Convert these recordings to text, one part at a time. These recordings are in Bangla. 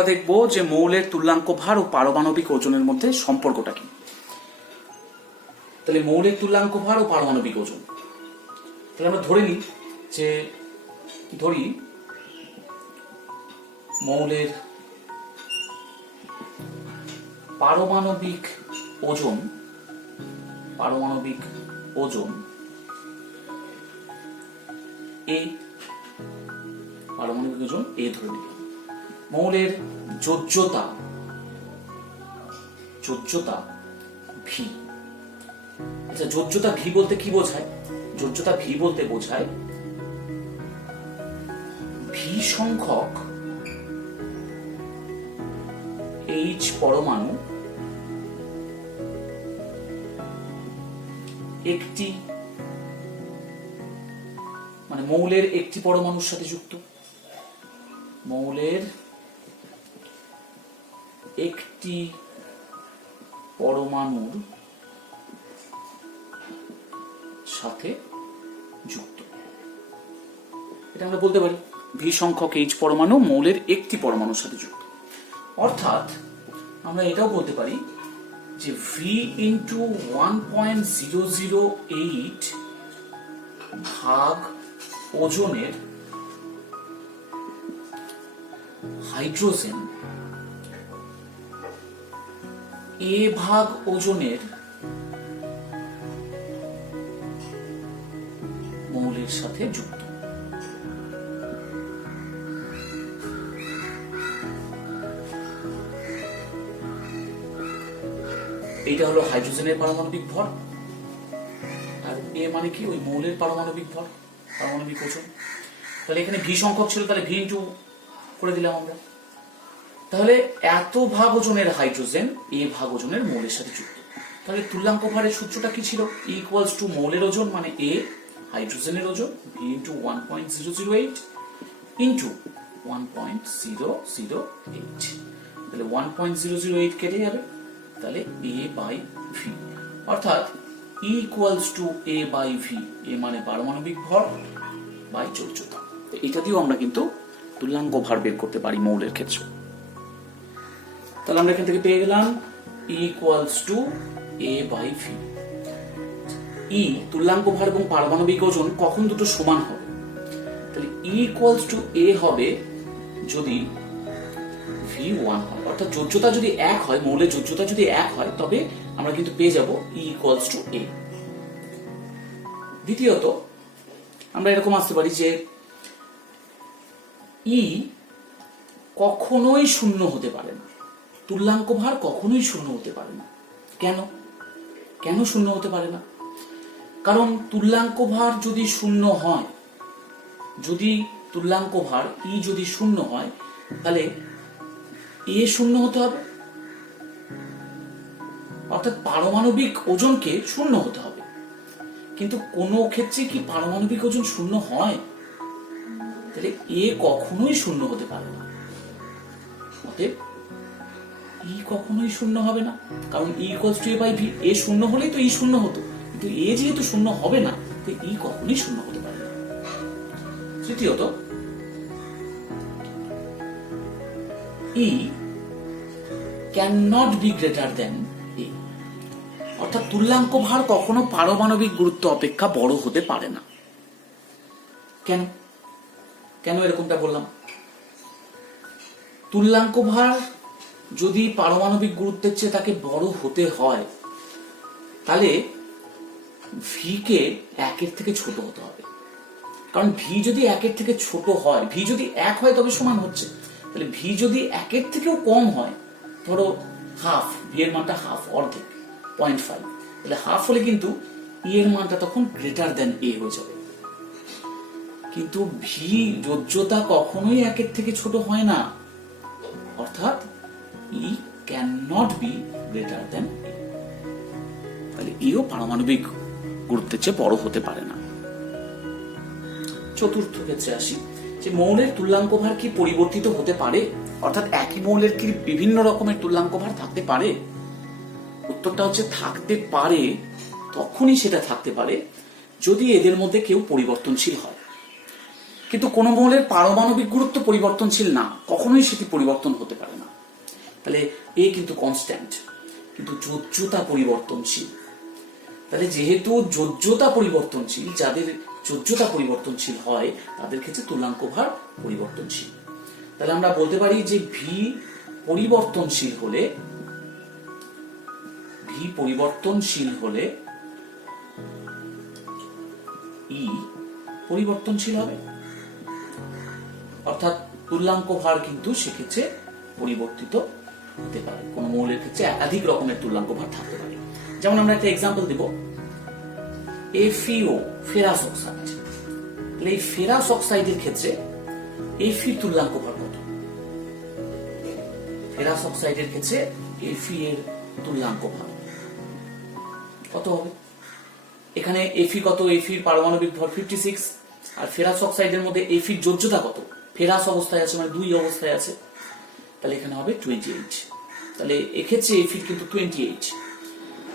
আমরা দেখব যে মৌলের তুল্যাঙ্ক ভার ও পারমাণবিক ওজনের মধ্যে সম্পর্কটা কি। তাহলে মৌলের তুল্যাঙ্ক ভার ও পারমাণবিক ওজন, তাহলে আমরা ধরে নিই যে মৌলের পারমাণবিক ওজন এ, পারমাণবিক ওজন এ ধরে নিলাম। মৌলের যোজ্যতা ভি। আচ্ছা, যোজ্যতা ভি বলতে কি বোঝায়? যোজ্যতা ভি বলতে বোঝায় ভি সংখ্যক এইচ পরমাণু একটি, মানে মৌলের একটি পরমাণুর সাথে যুক্ত, মৌলের একটি পরমাণুর সাথে যুক্ত, এটা আমরা বলতে পারি ভি সংখ্যক এইচ পরমাণু মৌলের একটি পরমাণুর সাথে যুক্ত। অর্থাৎ আমরা এটাও বলতে পারি যে ভি ইন্টু 1.008 ভাগ ওজনের হাইড্রোজেন এ ভাগ ওজনের মৌলের সাথে যুক্ত। এটা হলো হাইড্রোজেনের পারমাণবিক ভর, আর এ মানে কি? ওই মৌলের পারমাণবিক ভর, পারমাণবিক ওজন। তাহলে এখানে ভি সংখ্যক ছিল, তাহলে ভি ইন্টু করে দিলাম আমরা। তাহলে এত ভাগ ওজনের হাইড্রোজেন এ ভাগ ওজনের মৌলের সাথে যুক্ত। তাহলে তুল্যাঙ্ক ভারের সূত্রটা কি ছিল? ইকুয়ালস টু মৌলের ওজন মানে এ, হাইড্রোজেনের ওজন ভি ইন্টু 1.008 ইন্টু 1.008। তাহলে 1.008 কেটে যাবে, তাহলে এ বাই ভি, অর্থাৎ equals to A by V. A মানে পারমাণবিক ভর বাই যোজ্যতা। এটা দিয়েও আমরা কিন্তু তুল্যাঙ্ক ভার বের করতে পারি মৌলের ক্ষেত্রে। তাহলে আমরা এখান থেকে পেয়ে গেলাম equals to A by V. E তুল্যাঙ্ক ভার এবং পারমাণবিক ওজন কখন দুটো সমান হবে? তাহলে ইকুয়ালস টু এ হবে যদি ভি 1 হয়, অর্থাৎ যোজ্যতা যদি 1 হয়, মৌলের যোজ্যতা যদি 1 হয়, তবে আমরা কিন্তু পেয়ে যাব ই ইকুয়ালস টু এ। দ্বিতীয়ত আমরা এরকম আসতে পারি যে ই কখনোই শূন্য হতে পারে না, তুল্যাঙ্ক ভার কখনোই শূন্য হতে পারে না। কেন শূন্য হতে পারে না? কারণ তুল্যাঙ্ক ভার যদি শূন্য হয়, যদি তুল্যাঙ্ক ভার ই যদি শূন্য হয়, তাহলে এ শূন্য হতে হবে, অর্থাৎ পারমাণবিক ওজনকে শূন্য হতে হবে। কিন্তু কোন ক্ষেত্রে কি পারমাণবিক ওজন শূন্য হয়? তাহলে এ কখনোই শূন্য হতে পারে না, অতএব ই কখনোই শূন্য হবে না, কারণ E equals to A by V. A শূন্য হলেই তো ই শূন্য হতো, কিন্তু এ যেহেতু শূন্য হবে না, তো ই কখনোই শূন্য হতে পারে না। তৃতীয়ত E can not be greater than A, অর্থাৎ তুল্যাঙ্ক ভার কখনো পারমাণবিক গুরুত্ব অপেক্ষা বড় হতে পারে না। কেন এরকমটা বললাম? তুল্যাঙ্ক ভার যদি পারমাণবিক গুরুত্বের চেয়ে তাকে বড় হতে হয়, তাহলে ভি কে 1 থেকে ছোট হতে হবে। কারণ ভি যদি 1 থেকে ছোট হয়, ভি যদি 1 হয় তবে সমান হচ্ছে, তাহলে ভি যদি 1 থেকেও কম হয়, ধরো হাফ, ভি এর মানটা হাফ, অর্ধেক 0.5, তাহলে হাফ হলে কিন্তু ই এর মানটা তখন গ্রেটার দেন এ হয়ে যাবে। কিন্তু ভি যোজ্যতা কখনোই 1 থেকে ছোট হয় না, অর্থাৎ E can not be greater than A. তাহলে ইও পারমাণবিক গুরুত্বের চেয়ে বড় হতে পারে না। চতুর্থ ক্ষেত্রে আসি, যে মৌলের তুল্যাঙ্ক ভার কি পরিবর্তিত হতে পারে? অর্থাৎ একই মৌলের কি বিভিন্ন রকমের তুল্যাঙ্ক ভার থাকতে পারে? উত্তরটা হচ্ছে থাকতে পারে। তখনই সেটা থাকতে পারে যদি এদের মধ্যে কেউ পরিবর্তনশীল হয়। কিন্তু কোন মৌলের পারমাণবিক গুরুত্ব পরিবর্তনশীল না, কখনোই সেটি পরিবর্তন হতে পারে না। তাহলে এ কিন্তু কনস্ট্যান্ট, কিন্তু যোজ্যতা পরিবর্তনশীল। তাহলে যেহেতু যোজ্যতা পরিবর্তনশীল, যাদের যোজ্যতা পরিবর্তনশীল হয় তাদের ক্ষেত্রে তুল্যাঙ্ক ভার পরিবর্তনশীল। তাহলে আমরা বলতে পারি যে ভি পরিবর্তনশীল হলে ই পরিবর্তনশীল হবে, অর্থাৎ তুল্যাঙ্ক ভার কিন্তু সেক্ষেত্রে পরিবর্তিত হতে পারে। কোন মৌলের ক্ষেত্রে একাধিক রকমের তুল্যাঙ্ক ভার থাকতে পারে। যেমন আমরা একটা এক্সাম্পল দেব, FeO ফেরাস অক্সাইড। এই ফেরাস অক্সাইডের ক্ষেত্রে Fe তুল্যাঙ্ক ভার কত? ফেরাস অক্সাইডের ক্ষেত্রে Fe এর তুল্যাঙ্ক ভার কত হবে? এখানে Fe কত? Fe এর পারমাণবিক ভর 56, আর ফেরাস অক্সাইডের মধ্যে Fe এর যোজ্যতা কত? ফেরাস অবস্থায় আছে, মানে 2 অবস্থায় আছে, তাহলে এখানে হবে 28। তাহলে এক্ষেত্রে Fe কিন্তু 28।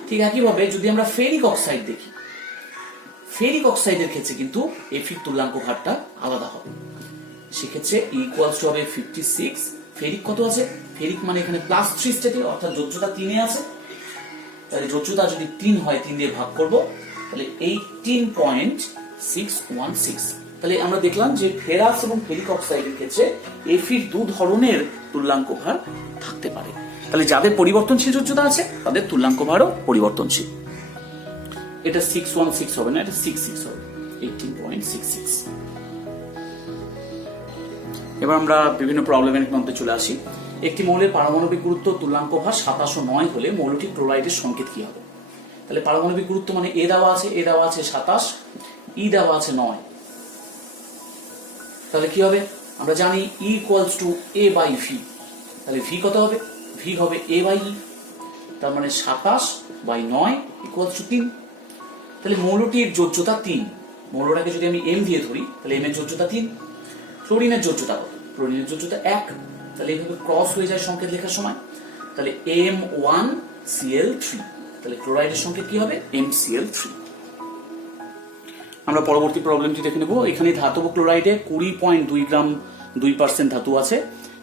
ঠিক একইভাবে যদি আমরা ফেরিক অক্সাইড দেখি, ফেরিক অক্সাইডের ক্ষেত্রে কিন্তু Fe এর তুল্যাঙ্ক ভারটা আলাদা হবে। সেক্ষেত্রে ইকুয়ালস টু হবে 56। ফেরিক কত আছে? ফেরিক মানে এখানে +3 স্টেটে, অর্থাৎ যোজ্যতা 3 এ আছে। তাহলে যোজ্যতা যদি 3 হয়, 3 দিয়ে ভাগ করব, তাহলে 18.616। তাহলে আমরা দেখলাম যে ফেরাস এবং ফেরিক অক্সাইডের ক্ষেত্রে Fe এর 2 ধরনের তুল্যাঙ্ক ভার থাকতে পারে। তাহলে যাদের পরিবর্তনশীল যোজ্যতা আছে তাদের তুল্যাঙ্ক ভারও পরিবর্তনশীল। এটা 616 হবে না, এটা 66 হবে, 18.66। এবার আমরা বিভিন্ন প্রবলেমের মধ্যে চলে আসি। একটি মৌলের পারমাণবিক গুরুত্ব তুল্যাঙ্ক ভার 27 ও 9 হলে মৌলটি ক্লোরাইডের সংকেত কি হবে? তাহলে পারমাণবিক গুরুত্ব মানে এ দেওয়া আছে 27, ই দেওয়া আছে 9। তাহলে কি হবে? আমরা জানি E equals to A by V। তাহলে V কত হবে? V হবে A বাই E। তার মানে 27/9 ইকুয়ালস টু 3। তাহলে মৌলটির যোজ্যতা 3। মৌলটাকে যদি আমি M দিয়ে ধরি, তাহলে M এর যোজ্যতা 3। ক্লোরিনের যোজ্যতা কত? ক্লোরিনের যোজ্যতা 1। তাহলে এইভাবে ক্রস হয়ে যায় সংকেত লেখার সময়। তাহলে M1Cl3। তাহলে ক্লোরাইডের সংকেত কি হবে? MCl3। আমরা পরবর্তী প্রবলেমটি দেখে নেব। এখানে ধাতব ক্লোরাইডে 20.2 গ্রাম 2% ধাতু আছে।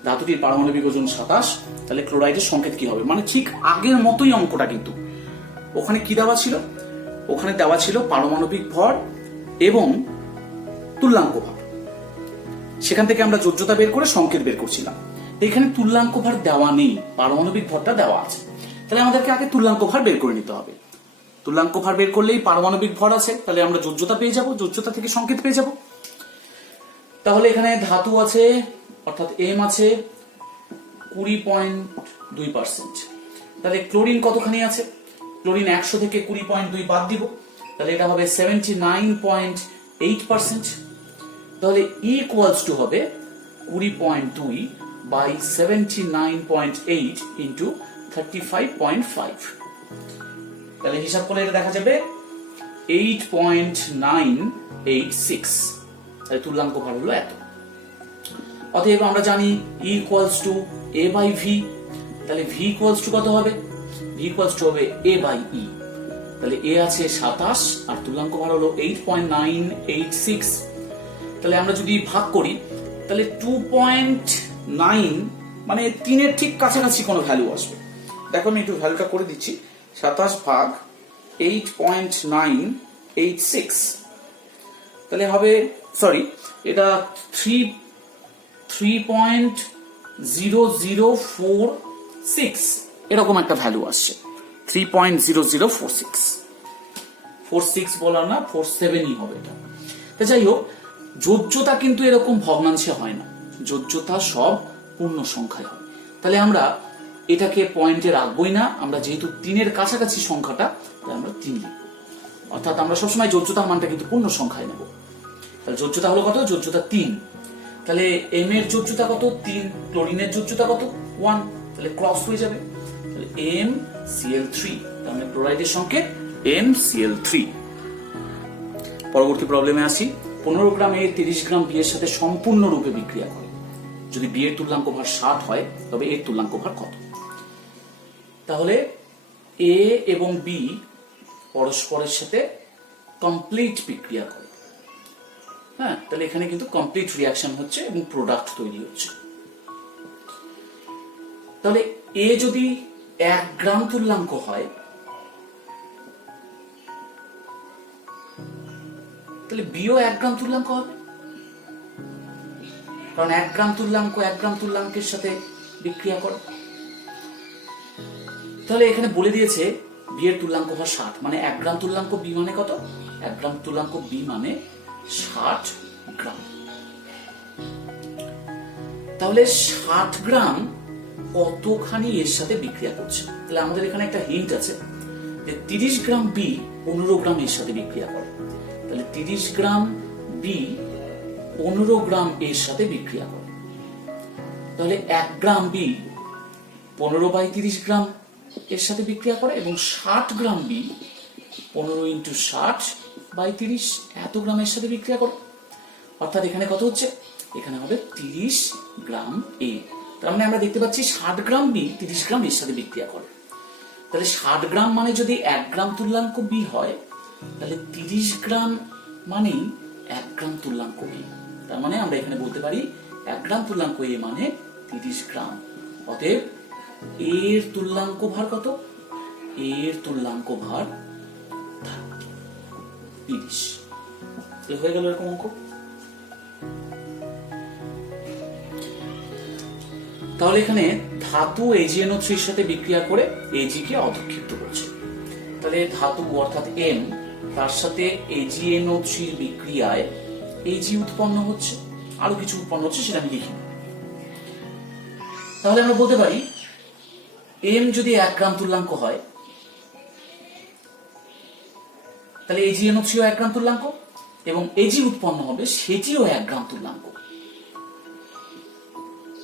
ধাতুটির পারমাণবিক ওজন 27। তাহলে ক্লোরাইডের সংকেত কি হবে? মানে ঠিক আগের মতোই অঙ্কটা, কিন্তু ওখানে কি দেওয়া ছিল? ওখানে দেওয়া ছিল পারমাণবিক ভর এবং তুল্যাঙ্ক ভার। সেখান থেকে আমরা যোজ্যতা বের করে সংকেত বের করছিলাম। এখানে তুল্যাঙ্ক ভার দেওয়া নেই, পারমাণবিক ভরটা দেওয়া আছে। তাহলে আমাদেরকে আগে তুল্যাঙ্ক ভার বের করে নিতে হবে। তুল্যাঙ্ক ভার বের করলেই পারমাণবিক ভর আছে, তাহলে আমরা যোজ্যতা পেয়ে যাব, যোজ্যতা থেকে সংকেত পেয়ে যাব। তাহলে এখানে ধাতু আছে, অর্থাৎ M আছে 20.2%। তাহলে ক্লোরিন কতখানি আছে? ক্লোরিন 100 থেকে 20.2 বাদ দিব, তাহলে এটা হবে 79.8%। তাহলে E ইকুয়ালস টু হবে 20.2 বাই 79.8 ইন্টু 35.5। তাহলে হিসাব করলে এটা দেখা যাবে 8.986। তাহলে তুল্যাঙ্ক ভার হলো এত। অতএব আমরা জানি E equals to A by V। তাহলে V ইকুয়ালস টু কত হবে? V ইকুয়ালস টু হবে A বাই E। তাহলে A আছে 27 আর তুল্যাঙ্ক ভার হলো 8.986। তাহলে আমরা যদি ভাগ করি, তাহলে 2.9 মানে 3 এর ঠিক কাছাকাছি কোনো ভ্যালু আসবে। দেখো আমি একটু ভ্যালুটা করে দিচ্ছি, 27 ভাগ 8.986। তাহলে হবে, সরি, এটা 3.0046 এরকম একটা ভ্যালু আসছে। 3.0046 বলার না, 47ই হবে এটা। তো যাই হোক, যোজ্যতা কিন্তু এরকম ভগ্নাংশে হয় না, যোজ্যতা সব পূর্ণ সংখ্যায় হয়। তাহলে আমরা এটাকে পয়েন্টে রাখবোই না, আমরা যেহেতু 3 এর কাছাকাছি সংখ্যাটা, তাই আমরা 3 লিখব। অর্থাৎ আমরা সবসময় যোজ্যতার মানটা কিন্তু পূর্ণ সংখ্যায় নেব। তাহলে যোজ্যতা হলো কত? যোজ্যতা 3। তাহলে M এর যোজ্যতা কত? 3। ক্লোরিনের যোজ্যতা কত? 1। তাহলে ক্রস হয়ে যাবে, তাহলে MCl3। তার মানে ক্লোরাইডের সংকেত MCl3। পরবর্তী প্রবলেমে আসি। 15 গ্রাম A 30 গ্রাম B এর সাথে সম্পূর্ণরূপে বিক্রিয়া করে। যদি B এর তুল্যাঙ্ক ভার 60 হয়, তবে এর তুল্যাঙ্ক ভার কত? তাহলে A এবং B পরস্পরের সাথে কমপ্লিট বিক্রিয়া করে। হ্যাঁ, তাহলে এখানে কিন্তু কমপ্লিট রিয়াকশন হচ্ছে এবং প্রোডাক্ট তৈরি হচ্ছে। তাহলে এ যদি 1 গ্রাম তুল্যাঙ্ক হয় তাহলে বিও 1 গ্রাম তুল্যাঙ্ক হবে, কারণ 1 গ্রাম তুল্যাঙ্ক 1 গ্রাম তুল্যাঙ্কের সাথে বিক্রিয়া করে। তাহলে এখানে বলে দিয়েছে বি এর তুল্যাঙ্ক ভার 60, মানে 1 গ্রাম তুল্যাঙ্ক বি মানে কত? 1 গ্রাম তুল্যাঙ্ক বি মানে 60 গ্রাম। তাহলে 60 গ্রাম কতখানি এর সাথে বিক্রিয়া করছে? তাহলে আমাদের এখানে একটা হিন্ট আছে যে 30 গ্রাম বি 15 গ্রাম এর সাথে বিক্রিয়া করে। তাহলে 30 গ্রাম বি 15 গ্রাম এর সাথে বিক্রিয়া করে। তাহলে 1 গ্রাম বি 15/30 গ্রাম এর সাথে বিক্রিয়া করে এবং 60 গ্রাম বি 15 × 60/30 এত গ্রামের সাথে বিক্রিয়া করে। অর্থাৎ এখানে কত হচ্ছে? এখানে হবে 30 গ্রাম এ। তার মানে আমরা দেখতে পাচ্ছি 60 গ্রাম বি 30 গ্রাম এর সাথে বিক্রিয়া করে। তাহলে 60 গ্রাম মানে যদি 1 গ্রাম তুল্যাঙ্ক বি হয়, তাহলে 30 গ্রাম মানেই 1 গ্রাম তুল্যাঙ্ক বি। তার মানে আমরা এখানে বলতে পারি 1 গ্রাম তুল্যাঙ্ক এ মানে 30 গ্রাম। অতএব এর তুল্যাঙ্ক ভার কত? এর তুল্যাঙ্ক ভার 30। হয়ে গেল এরকম অঙ্ক। তাহলে এখানে ধাতু AgNO3 এর সাথে বিক্রিয়া করে Ag কে অধক্ষিপ্ত করছে। তাহলে ধাতু অর্থাৎ M তার সাথে AgNO3 এর বিক্রিয়ায় Ag উৎপন্ন হচ্ছে, আরো কিছু উৎপন্ন হচ্ছে সেটা আমি লিখি। তাহলে আমরা বলতে পারি M যদি 1 গ্রাম তুল্যাঙ্ক হয় তাহলে AgNO3 ও 1 গ্রাম তুল্যাঙ্ক এবং Ag উৎপন্ন হবে সেটিও 1 গ্রাম তুল্যাঙ্ক।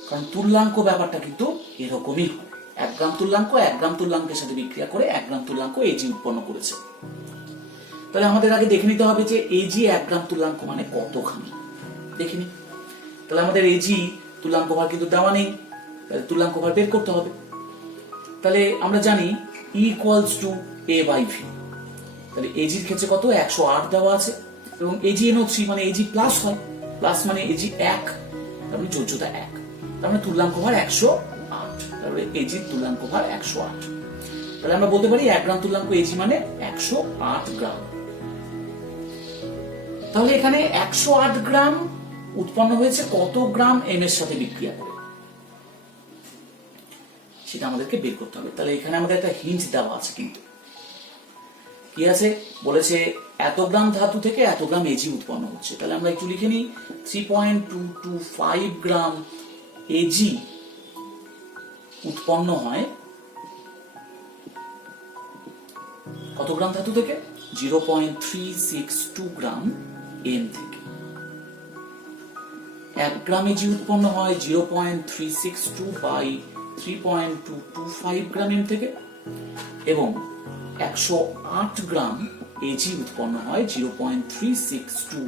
কারণ তুল্যাঙ্ক ব্যাপারটা কিন্তু এরকমই হয়, 1 গ্রাম তুল্যাঙ্ক 1 গ্রাম তুল্যাঙ্কের সাথে বিক্রিয়া করে 1 গ্রাম তুল্যাঙ্ক Ag উৎপন্ন করেছে। তাহলে আমাদের আগে দেখে নিতে হবে যে Ag 1 গ্রাম তুল্যাঙ্ক মানে কতখানি, দেখে নি। তাহলে আমাদের Ag তুল্যাঙ্ক ভার কিন্তু দেওয়া নেই, তাহলে তুল্যাঙ্ক ভার বের করতে হবে। তাহলে আমরা জানি E = A/V। তাহলে Ag এর ক্ষেত্রে কত? 108 দেওয়া আছে এবং AgNO3 মানে Ag প্লাস হয়, প্লাস মানে Ag 1, তার মানে যোজ্যতা 1, তার মানে তুল্যাঙ্ক ভার 108। তাহলে Ag তুল্যাঙ্ক ভার 108। তাহলে আমরা বলতে পারি 1 গ্রাম তুল্যাঙ্ক Ag মানে 108 গ্রাম। তাহলে এখানে 108 গ্রাম উৎপন্ন হয়েছে কত গ্রাম M এর সাথে বিক্রিয়া করে সেটা আমাদেরকে বের করতে হবে। তাহলে এখানে আমাদের একটা হিন্ট দেওয়া আছে, কিন্তু কি আছে? বলেছে এত গ্রাম ধাতু থেকে এত গ্রাম Ag উৎপন্ন হচ্ছে। তাহলে আমরা একটু লিখে নিই 3.225 গ্রাম Ag উৎপন্ন হয় কত গ্রাম ধাতু থেকে? 0.362 গ্রাম M থেকে। 1 গ্রাম Ag উৎপন্ন হয় 0.362/3.225 গ্রাম M থেকে এবং 108 গ্রাম Ag উৎপন্ন হয় 0.362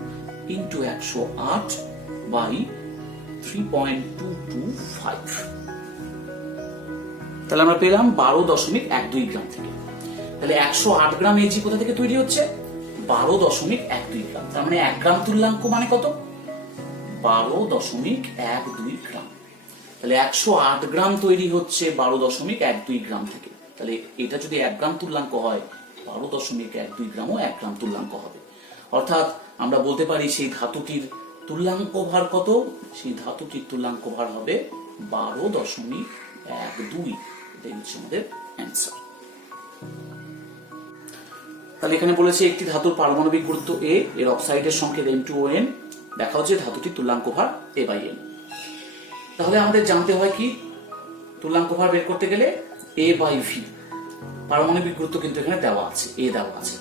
× 108/3.225। তাহলে আমরা পেলাম 12.12 গ্রাম থেকে। তাহলে 108 গ্রাম Ag কোথা থেকে তৈরি হচ্ছে? 12.12 গ্রাম। তার মানে 1 গ্রাম তুল্যাঙ্ক মানে কত? 12.12 গ্রাম। তাহলে 108 গ্রাম তৈরি হচ্ছে 12.12 গ্রাম থেকে। তাহলে এটা যদি 1 গ্রাম তুল্যাঙ্ক হয় 12.12 গ্রামও 1 গ্রাম তুল্যাঙ্ক হবে। অর্থাৎ আমরা বলতে পারি সেই ধাতুটির তুল্যাঙ্ক ভার কত? সেই ধাতুটির তুল্যাঙ্ক ভার হবে 12.12। এটাই হচ্ছে আমাদের অ্যান্সার। তাহলে এখানে বলেছে একটি ধাতুর পারমাণবিক গুরুত্ব A, এর অক্সাইডের সংকেত M2ON, দেখা হচ্ছে ধাতুটির তুল্যাঙ্ক ভার A/N। তাহলে আমাদের জানতে হয় কি? তুল্যাঙ্ক ভার বের করতে গেলে A/V, পারমাণবিক গুরুত্ব কিন্তু এখানে দেওয়া আছে, A দেওয়া আছে।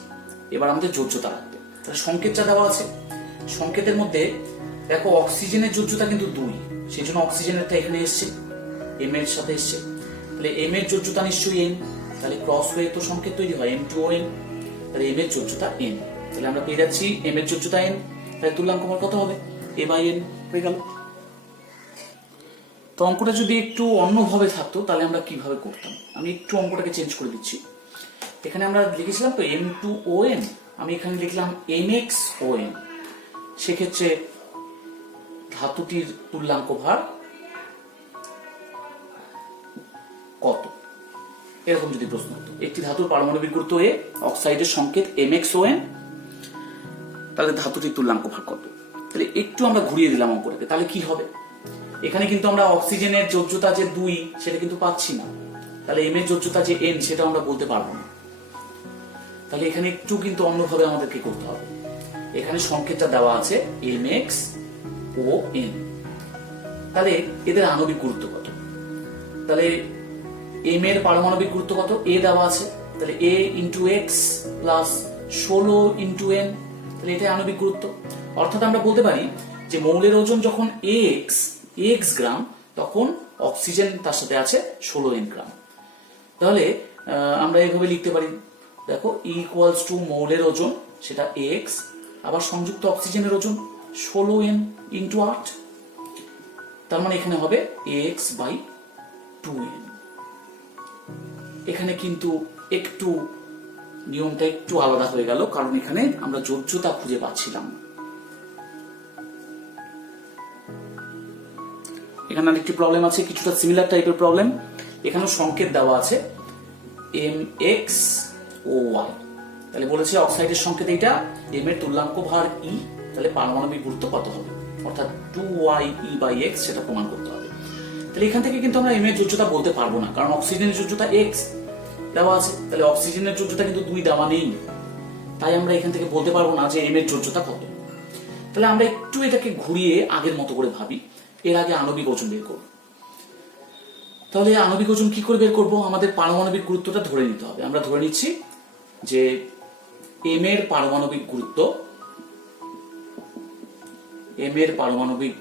এবার আমাদের যোজ্যতা লাগবে। তাহলে সংকেতটা দেওয়া আছে, সংকেতের মধ্যে দেখো অক্সিজেনের যোজ্যতা কিন্তু 2, সেই জন্য অক্সিজেনেরটা এখানে এসছে, M এর সাথে এসছে। তাহলে M এর যোজ্যতা নিশ্চয়ই N, তাহলে ক্রস হয়ে তো সংকেত তৈরি হয় M2ON। তাহলে M এর যোজ্যতা N, তাহলে আমরা পেয়ে যাচ্ছি M এর যোজ্যতা N, তাহলে তুল্যাঙ্ক ভার কত হবে? A/N হয়ে গেল। তো অঙ্কটা যদি একটু অন্যভাবে থাকতো তাহলে আমরা কিভাবে করতাম? আমি একটু অঙ্কটাকে চেঞ্জ করে দিচ্ছি। এখানে আমরা লিখেছিলাম তো M2ON, আমি এখানে লিখলাম MXON। সেক্ষেত্রে ধাতুটির তুল্যাঙ্ক ভার কত, এরকম যদি প্রশ্ন হতো। একটি ধাতুর পারমাণবিক গুরুত্ব এ, অক্সাইডের সংকেত MxON, তাহলে ধাতুটির তুল্যাঙ্ক ভার কত। তাহলে একটু আমরা ঘুরিয়ে দিলাম অঙ্কটাকে, তাহলে কি হবে, এখানে কিন্তু আমরা অক্সিজেনের যোজ্যতা যে 2 সেটা কিন্তু পাচ্ছি না, তাহলে এম এর যোজ্যতা যে N সেটা আমরা বলতে পারবো না। তাহলে এখানে একটু কিন্তু অন্যভাবে আমাদেরকে করতে হবে। এখানে সংকেতটা দেওয়া আছে MxON, তাহলে এদের আণবিক গুরুত্ব কত, তাহলে এম এর পারমাণবিক গুরুত্ব কত, এ দেওয়া আছে, তাহলে A × X প্লাস 16 × N, তাহলে এটা আণবিক গুরুত্ব। অর্থাৎ আমরা বলতে পারি যে মৌলের ওজন যখন x গ্রাম, তখন অক্সিজেন তার সাথে আছে 16 N গ্রাম। তাহলে আমরা এইভাবে লিখতে পারি, দেখো = মৌলের ওজন সেটা x, আবার সংযুক্ত অক্সিজেনের ওজন 16 N × 8, তার মানে এখানে হবে x/2N। এখানে কিন্তু একটু নিয়মটা একটু আলাদা হয়ে গেল, কারণ এখানে আমরা যোজ্যতা খুঁজে পাচ্ছিলাম। এখানে আরেকটি প্রবলেম আছে, কিছুটা সিমিলার টাইপের প্রবলেম। এখানে সংকেত দেওয়া আছে MxOY, তাহলে বলেছে অক্সাইডের সংকেত এইটা, এম এর তুল্যাঙ্ক ভার E, তাহলে পারমাণবিক গুরুত্ব কত হবে, অর্থাৎ 2YE/X সেটা প্রমাণ করতে হবে। তাহলে এখান থেকে কিন্তু আমরা এম এর যোজ্যতা বলতে পারবো না, কারণ অক্সিজেনের যোজ্যতা X দেওয়া আছে, তাহলে অক্সিজেনের যোজ্যতা কিন্তু 2 দেওয়া নেই, তাই আমরা এখান থেকে বলতে পারবো না যে এম এর যোজ্যতা কত। তাহলে আমরা একটু এটাকে ঘুরিয়ে আগের মতো করে ভাবি, এর আগে আণবিক ওজন বের করব। তাহলে আণবিক ওজন কি করে বের করব, আমাদের পারমাণবিক গুরুত্বটা ধরে নিতে হবে। আমরা ধরে নিচ্ছি যে এম এর পারমাণবিক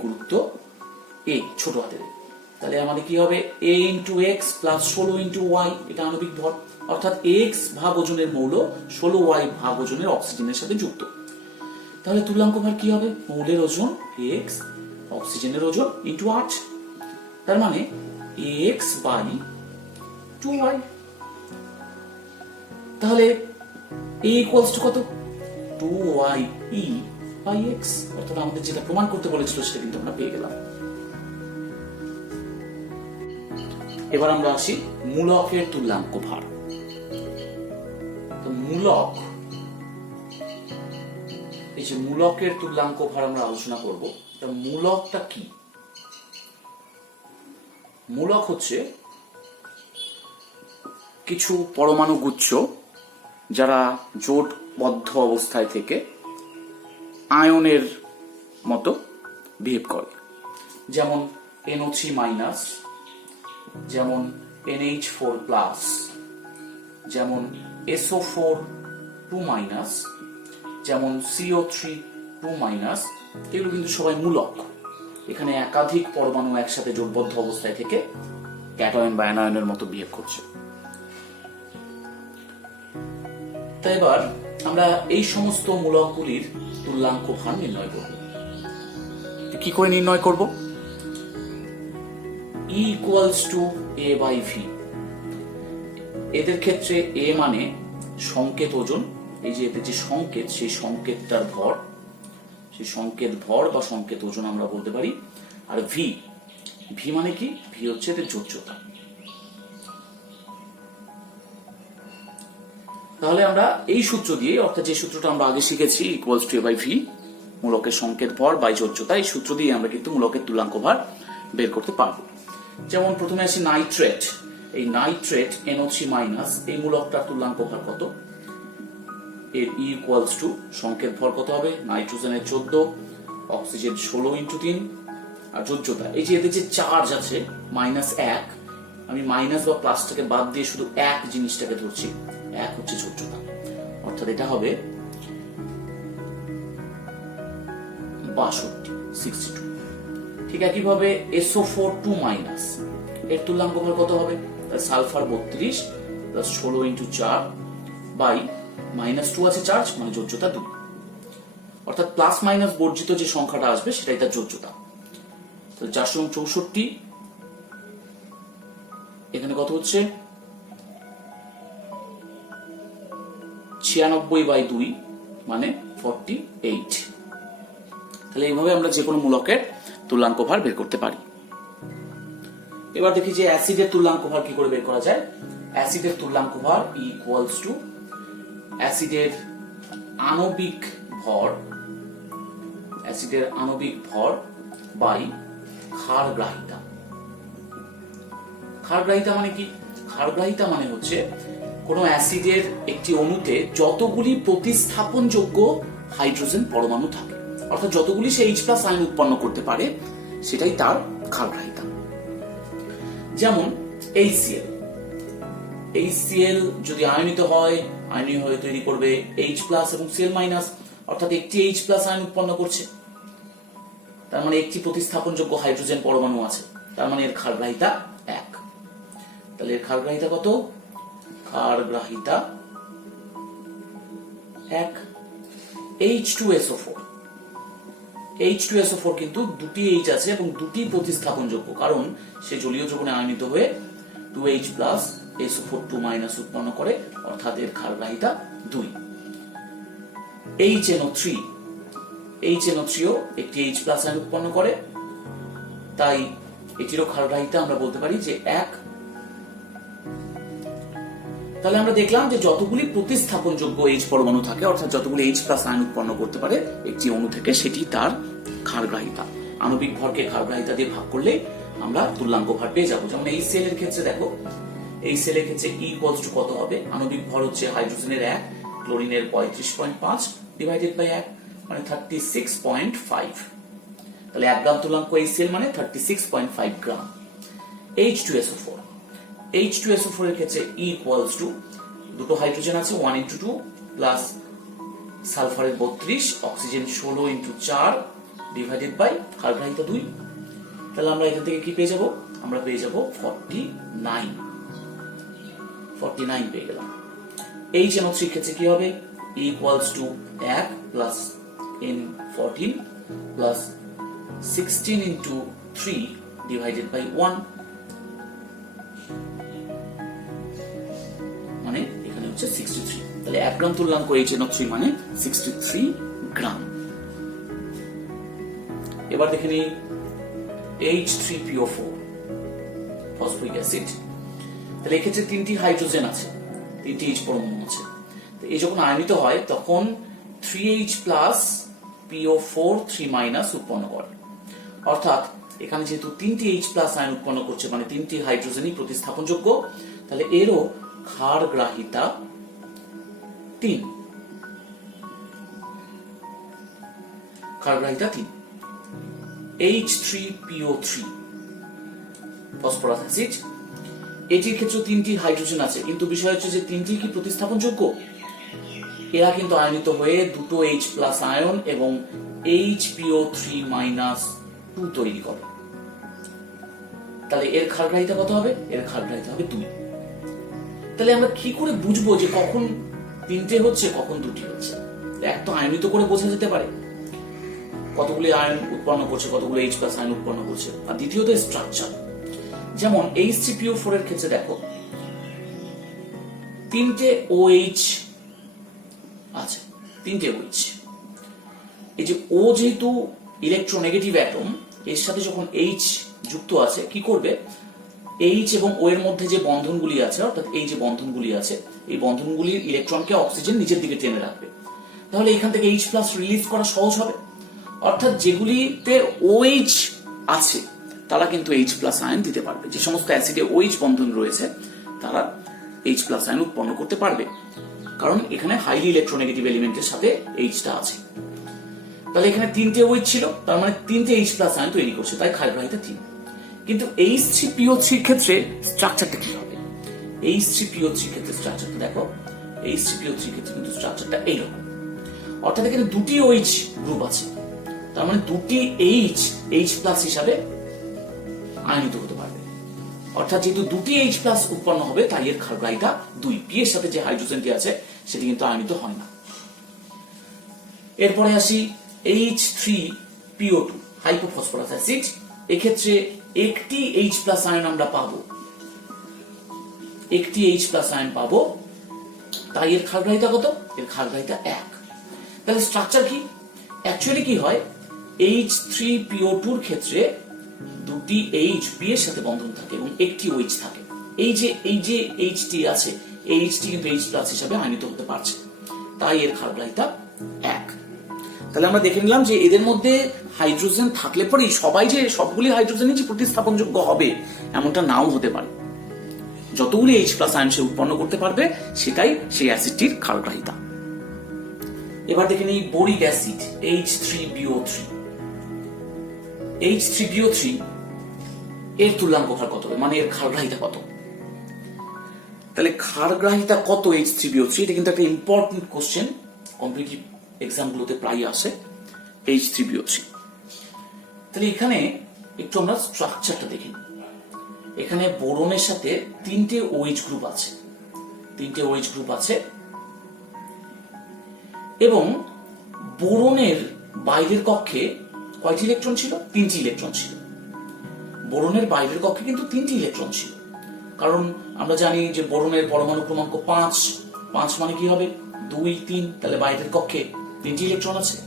গুরুত্ব A, ছোট হাতের। তাহলে আমাদের কি হবে, A × X প্লাস 16 × Y, এটা আণবিক ভর, অর্থাৎ X ভাগ ওজনের মৌল 16Y ভাগ ওজনের অক্সিজেনের সাথে যুক্ত। তাহলে তুল্যাঙ্ক ভার কি হবে, মৌলের ওজন X, অক্সিজেনের ওজন × 8, তার মানে x/2y। তাহলে A = কত, 2YE/X, অর্থাৎ আমাদের যেটা প্রমাণ করতে বলেছিল সেটা কিন্তু আমরা পেয়ে গেলাম। এবার আমরা আসি মূলকের তুল্যাঙ্ক ভার। তো মূলক, এই যে মূলকের তুল্যাঙ্ক ভার আমরা আলোচনা করব। তা মূলকটা কি, মূলক হচ্ছে কিছু পরমাণু গুচ্ছ যারা জোটবদ্ধ অবস্থায় থেকে আয়নের মতো বিহেভ করে, যেমন NO3-, যেমন NH4+, যেমন SO4(2-), যেমন CO3(2-), এগুলো কিন্তু সবাই মূলক। এখানে একাধিক পরমাণু একসাথে জোটবদ্ধ অবস্থায় থেকে ক্যাটায়ন বা অ্যানায়নের মতো বিহেভ করছে। তাই এবার আমরা এই সমস্ত মূলকগুলির তুল্যাঙ্ক ভার নির্ণয় করব। কি করে নির্ণয় করব, E = A/V। এদের ক্ষেত্রে A মানে সংকেত ওজন, এই যে এদের যে সংকেত, সেই সংকেতটার ভর, সেই সংকেত ভর বা সংকেত ওজন আমরা বলতে পারি। আর V মানে কি, V হচ্ছে এদের যোজ্যতা। তাহলে আমরা এই সূত্র দিয়ে, অর্থাৎ যে সূত্রটা আমরা আগে শিখেছি = A/V, মূলকের সংকেত ভর বাই যোজ্যতা, এই সূত্র দিয়ে আমরা কিন্তু মূলকের তুল্যাঙ্ক ভার বের করতে পারবো। যেমন প্রথমে আসি নাইট্রেট। এই নাইট্রেট NO3-, এই মূলকটার তুল্যাঙ্ক ভার কত, এর E = সংকেত ভর কত হবে, নাইট্রোজেনের 14, অক্সিজেন 16 × 3, আর যোজ্যতা, এই যে এদের যে চার্জ আছে -1, আমি মাইনাস বা প্লাসটাকে বাদ দিয়ে শুধু এক জিনিসটাকে ধরছি, 1 হচ্ছে যোজ্যতা, অর্থাৎ এটা হবে 62। ঠিক একইভাবে SO4(2-), এর তুল্যাঙ্ক ভার কত হবে, সালফার 32 প্লাস 16 × 4 বাই -2 আছে চার্জ, মানে যোজ্যতা 2, অর্থাৎ প্লাস মাইনাস বর্জিত যে সংখ্যাটা আসবে সেটাই তার যোজ্যতা। তো 464, এখানে কত হচ্ছে 96/2, মানে 48। তাহলে এইভাবে আমরা যে কোনো মূলকের তুল্যাঙ্ক ভার বের করতে পারি। এবার দেখি যে অ্যাসিডের তুল্যাঙ্ক ভার কি করে বের করা যায়। অ্যাসিডের তুল্যাঙ্ক ভার ইকুয়ালস টু অ্যাসিডের আণবিক ভর, অ্যাসিডের আণবিক ভর বাই ক্ষারগ্রাহিতা। ক্ষারগ্রাহিতা মানে কি? ক্ষারগ্রাহিতা মানে হচ্ছে কোনো অ্যাসিডের একটি অণুতে যতগুলি প্রতিস্থাপনযোগ্য হাইড্রোজেন পরমাণু থাকে, অর্থাৎ যতগুলি সে H+ আয়ন উৎপন্ন করতে পারে সেটাই তার ক্ষারগ্রাহিতা। যেমন HCl, HCl যদি আয়নিত হয়, আয়নীয় হয়ে তৈরি করবে H+ এবং Cl-, অর্থাৎ একটি H+ আয়ন উৎপন্ন করছে, তার মানে একটি প্রতিস্থাপনযোগ্য হাইড্রোজেন পরমাণু আছে, তার মানে এর ক্ষারগ্রাহিতা 1। তাহলে এর ক্ষারগ্রাহিতা কত? ক্ষারগ্রাহিতা 1। H2SO4, H2SO4 কিন্তু দুটি H আছে এবং দুটি প্রতিস্থাপনযোগ্য, কারণ সে জলীয় যৌগনে আয়নিত হয়ে 2H+ SO4 2- উৎপন্ন করে, অর্থাৎ এর ক্ষারগ্রাহিতা 2। HNO3, HNO3ও একটি H+ আয়ন উৎপন্ন করে, তাই এটিরও ক্ষারগ্রাহিতা আমরা বলতে পারি যে 1। তাহলে আমরা দেখলাম যে যতগুলি প্রতিস্থাপনযোগ্য H পরমাণু থাকে, অর্থাৎ যতগুলি H+ আয়ন উৎপন্ন করতে পারে একটি অণু থেকে, সেটি তার ক্ষারগ্রাহিতা। আণবিক ভরকে ক্ষারগ্রাহিতা দিয়ে ভাগ করলে আমরা তুল্যাঙ্ক ভার পেয়ে যাবো। যেমন এই সেলের ক্ষেত্রে দেখো, এই সেলের ক্ষেত্রে E ইকুয়ালস টু কত হবে? আণবিক ভর হচ্ছে হাইড্রোজেনের 1, ক্লোরিনের 35.5 ডিভাইডেড বাই 1 মানে 36.5। তাহলে 1 গ্রাম তুল্যাঙ্ক HCl মানে 36.5 গ্রাম। H2SO4, H2SO4 এর ক্ষেত্রে E ইকুয়ালস টু দুটো হাইড্রোজেন আছে 1x2 প্লাস সালফারের 32, অক্সিজেন 16x4 ডিভাইডেড বাই ক্ষারগ্রাহিতা 2। তাহলে আমরা এখান থেকে কি পেয়ে যাব? আমরা পেয়ে যাব 49 পেয়ে গেলাম। HNO3 এর ক্ষেত্রে কি হবে? E equals to 1 plus N14 plus 16x3 divided by 1 মানে এখানে হচ্ছে 63। তাহলে 1 গ্রাম তুল্যাঙ্ক HNO3 মানে 63 গ্রাম। এবার দেখে নিই H3PO4 ফসফরিক অ্যাসিড। তাহলে এক্ষেত্রে 3টি হাইড্রোজেন আছে, 3টি H পরমাণু আছে। এই যখন আয়নিত হয় তখন 3H+ PO4 3- উৎপন্ন করে, অর্থাৎ এখানে যেহেতু 3টি H+ আয়ন উৎপন্ন করছে মানে 3টি হাইড্রোজেনই প্রতিস্থাপনযোগ্য, তাহলে এরও ক্ষারগ্রাহিতা 3। ক্ষারগ্রাহিতা 3। H3PO3 ফসফরাস অ্যাসিড, এটির ক্ষেত্রে 3টি হাইড্রোজেন আছে, কিন্তু বিষয় হচ্ছে যে 3টি কি প্রতিস্থাপনযোগ্য? এরা কিন্তু আয়নিত হয়ে দুটো H+ আয়ন এবং HPO3- তৈরি করে। তাহলে এর ক্ষারগ্রাহিতা কত হবে? এর ক্ষারগ্রাহিতা হবে 2। তাহলে আমরা কি করে বুঝবো যে কখন 3টে হচ্ছে কখন 2টি হচ্ছে? এক তো আয়নিত করে বোঝা যেতে পারে কতগুলি আয়ন উৎপন্ন করছে, কতগুলি H+ আয়ন উৎপন্ন করছে। আর দ্বিতীয়ত স্ট্রাকচার, যেমন H3PO4 এর ক্ষেত্রে দেখো 3টে OH আছে, 3টে OH। এই যে O যেহেতু ইলেকট্রোনেগেটিভ অ্যাটম, এর সাথে যখন H যুক্ত আছে কি করবে? H এবং O এর মধ্যে যে বন্ধনগুলি আছে, অর্থাৎ এই যে বন্ধনগুলি আছে, এই বন্ধনগুলির ইলেকট্রনকে অক্সিজেন নিজের দিকে টেনে রাখবে। তাহলে এখান থেকে H+ রিলিজ করা সহজ হবে, অর্থাৎ যেগুলিতে OH আছে তারা কিন্তু H+ আয়ন দিতে পারবে। যে সমস্ত অ্যাসিডে OH বন্ধন রয়েছে তারা H+ আয়ন উৎপন্ন করতে পারবে, কারণ এখানে হাইলি ইলেকট্রোনেগেটিভ এলিমেন্টের সাথে H-টা আছে। তাহলে এখানে 3টে OH ছিল, তার মানে 3টে H+ আয়ন তৈরি করছে, তাই ক্ষারগ্রাহিতা 3। কিন্তু H3PO3 এর ক্ষেত্রে স্ট্রাকচারটা কি হবে? H3PO3 এর ক্ষেত্রে স্ট্রাকচারটা দেখো, H3PO3 এর ক্ষেত্রে কিন্তু স্ট্রাকচারটা এইরকম, অর্থাৎ এখানে দুটি OH গ্রুপ আছে, তার মানে দুটি H+ হিসাবে আয়নিত হতে পারবে, অর্থাৎ যেহেতু দুটি H+ উৎপন্ন হবে তাই এর ক্ষারগ্রাহিতা 2। P এর সাথে যে হাইড্রোজেনটি আছে সেটি কিন্তু আয়নিত হয় না। এরপরে আসি H3PO2 হাইপোফসফরাস অ্যাসিড। এক্ষেত্রে একটি H+ আয়ন আমরা পাবো, একটি H+ আয়ন পাবো, তাই এর ক্ষারগ্রাহিতা কত? এর ক্ষারগ্রাহিতা 1। তাহলে স্ট্রাকচার কি? অ্যাকচুয়ালি কি হয়, H3PO2 এর ক্ষেত্রে দুটি H B এর সাথে বন্ধন থাকে এবং একটি OH থাকে। এই যে H আছে, এই H কিন্তু H+ হিসাবে আয়নিত হতে পারছে, তাই এর ক্ষারগ্রাহিতা 1। তাহলে আমরা দেখে নিলাম যে এদের মধ্যে হাইড্রোজেন থাকলে পরেই সবগুলি হাইড্রোজেনই যে প্রতিস্থাপনযোগ্য হবে এমনটা নাও হতে পারে। যতগুলি H+ আয়ন সে উৎপন্ন করতে পারবে সেটাই সেই অ্যাসিডটির ক্ষারগ্রাহিতা। এবার দেখে নিই বোরিক অ্যাসিড H3BO3। H3BO3 এর তুল্যাঙ্ক ভার কত, মানে এর ক্ষারগ্রাহিতা কত? তাহলে ক্ষারগ্রাহিতা কত H3BO3, এটা কিন্তু একটা ইম্পর্টেন্ট কোশ্চেন, কম্পিটিটিভ এক্সাম গুলোতে প্রায় আসে। H3BO3, তাহলে এখানে একটু আমরা স্ট্রাকচারটা দেখি। এখানে বোরনের সাথে তিনটে OH গ্রুপ আছে, এবং বোরনের বাইরের কক্ষে কয়টি ইলেকট্রন ছিল? 3টি ইলেকট্রন ছিল। বোরনের বাইরের কক্ষে কিন্তু 3টি ইলেকট্রন ছিল, কারণ আমরা জানি যে বোরনের পরমাণু ক্রমাঙ্ক 5 মানে কি হবে? 2, 3, তাহলে বাইরের কক্ষে 3টি ইলেকট্রন আছে।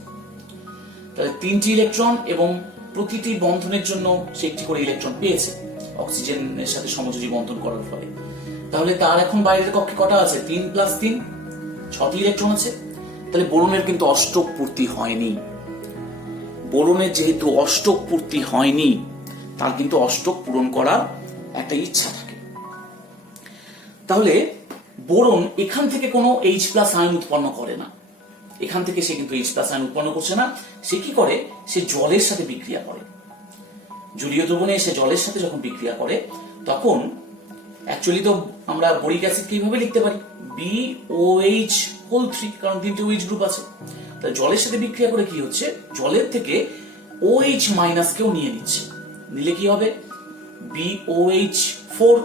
তাহলে 3টি ইলেকট্রন এবং প্রতিটি বন্ধনের জন্য সে একটি করে ইলেকট্রন পেয়েছে অক্সিজেনের সাথে সমযোজী বন্ধন করার ফলে। তাহলে তার এখন বাইরের কক্ষে কটা আছে? 3 + 3, 6টি ইলেকট্রন আছে। তাহলে বোরনের কিন্তু অষ্টক পূর্তি হয়নি। বোরনের যেহেতু অষ্টক পূর্তি হয়নি, তার কিন্তু অষ্টক পূরণ করার একটা ইচ্ছা থাকে। তাহলে বোরন এখান থেকে কোনো H+ আয়ন উৎপন্ন করে না, এখান থেকে সে কিন্তু H+ আয়ন উৎপন্ন করছে না। সে কি করে? সে জলের সাথে বিক্রিয়া করে। জলীয় দ্রবণে এসে জলের সাথে যখন বিক্রিয়া করে, তখন অ্যাকচুয়ালি তো আমরা বোরিক অ্যাসিড কিভাবে লিখতে পারি? BOH3, কারণ 3টে OH গ্রুপ আছে। তাহলে জলের সাথে বিক্রিয়া করে কি হচ্ছে? জলের থেকে OH- কেও নিয়ে নিচ্ছে। নিলে কি হবে? BOH4,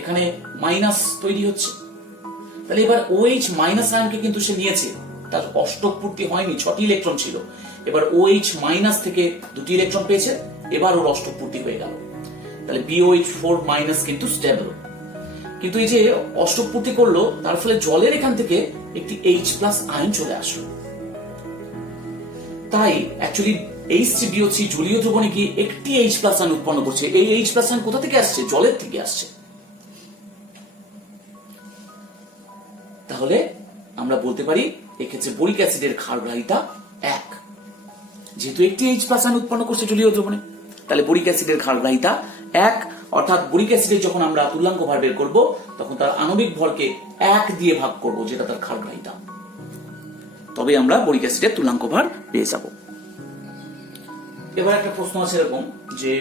এখানে মাইনাস তৈরি হচ্ছে। তাহলে এবার OH- আয়নকে কিন্তু সে নিয়েছে, তার অষ্টক পূর্তি হয়নি, 6টি ইলেকট্রন ছিল। এবার OH- থেকে 2টি ইলেকট্রন পেয়েছে, এবার ওর অষ্টক পূর্তি হয়ে গেল। তাহলে BOH4- কিন্তু স্টেবল। কিন্তু এই যে অষ্টক পূর্তি করলো, তার ফলে জলের এখান থেকে একটি H+ আয়ন চলে আসলো। তাই অ্যাকচুয়ালি H3BO3 জলীয় দ্রবণে গিয়ে একটি H+ আয়ন উৎপন্ন করছে। এই H+ আয়ন কোথা থেকে আসছে? জলের থেকে আসছে। তাহলে আমরা বলতে পারি এক্ষেত্রে বোরিক অ্যাসিডের ক্ষারগ্রাহিতা 1, যেহেতু একটি H+ আয়ন উৎপন্ন করছে জলীয় দ্রবণে। তাহলে বোরিক অ্যাসিডের ক্ষারগ্রাহিতা 1, অর্থাৎ বোরিক অ্যাসিডের যখন আমরা তুল্যাঙ্ক ভার বের করব, তখন তার আণবিক ভরকে 1 দিয়ে ভাগ করব, যেটা তার ক্ষারগ্রাহিতা। তবে আমরা বোরিক অ্যাসিডের তুল্যাঙ্ক ভার পেয়ে যাব। এবার একটা প্রশ্ন আছে এরকম যে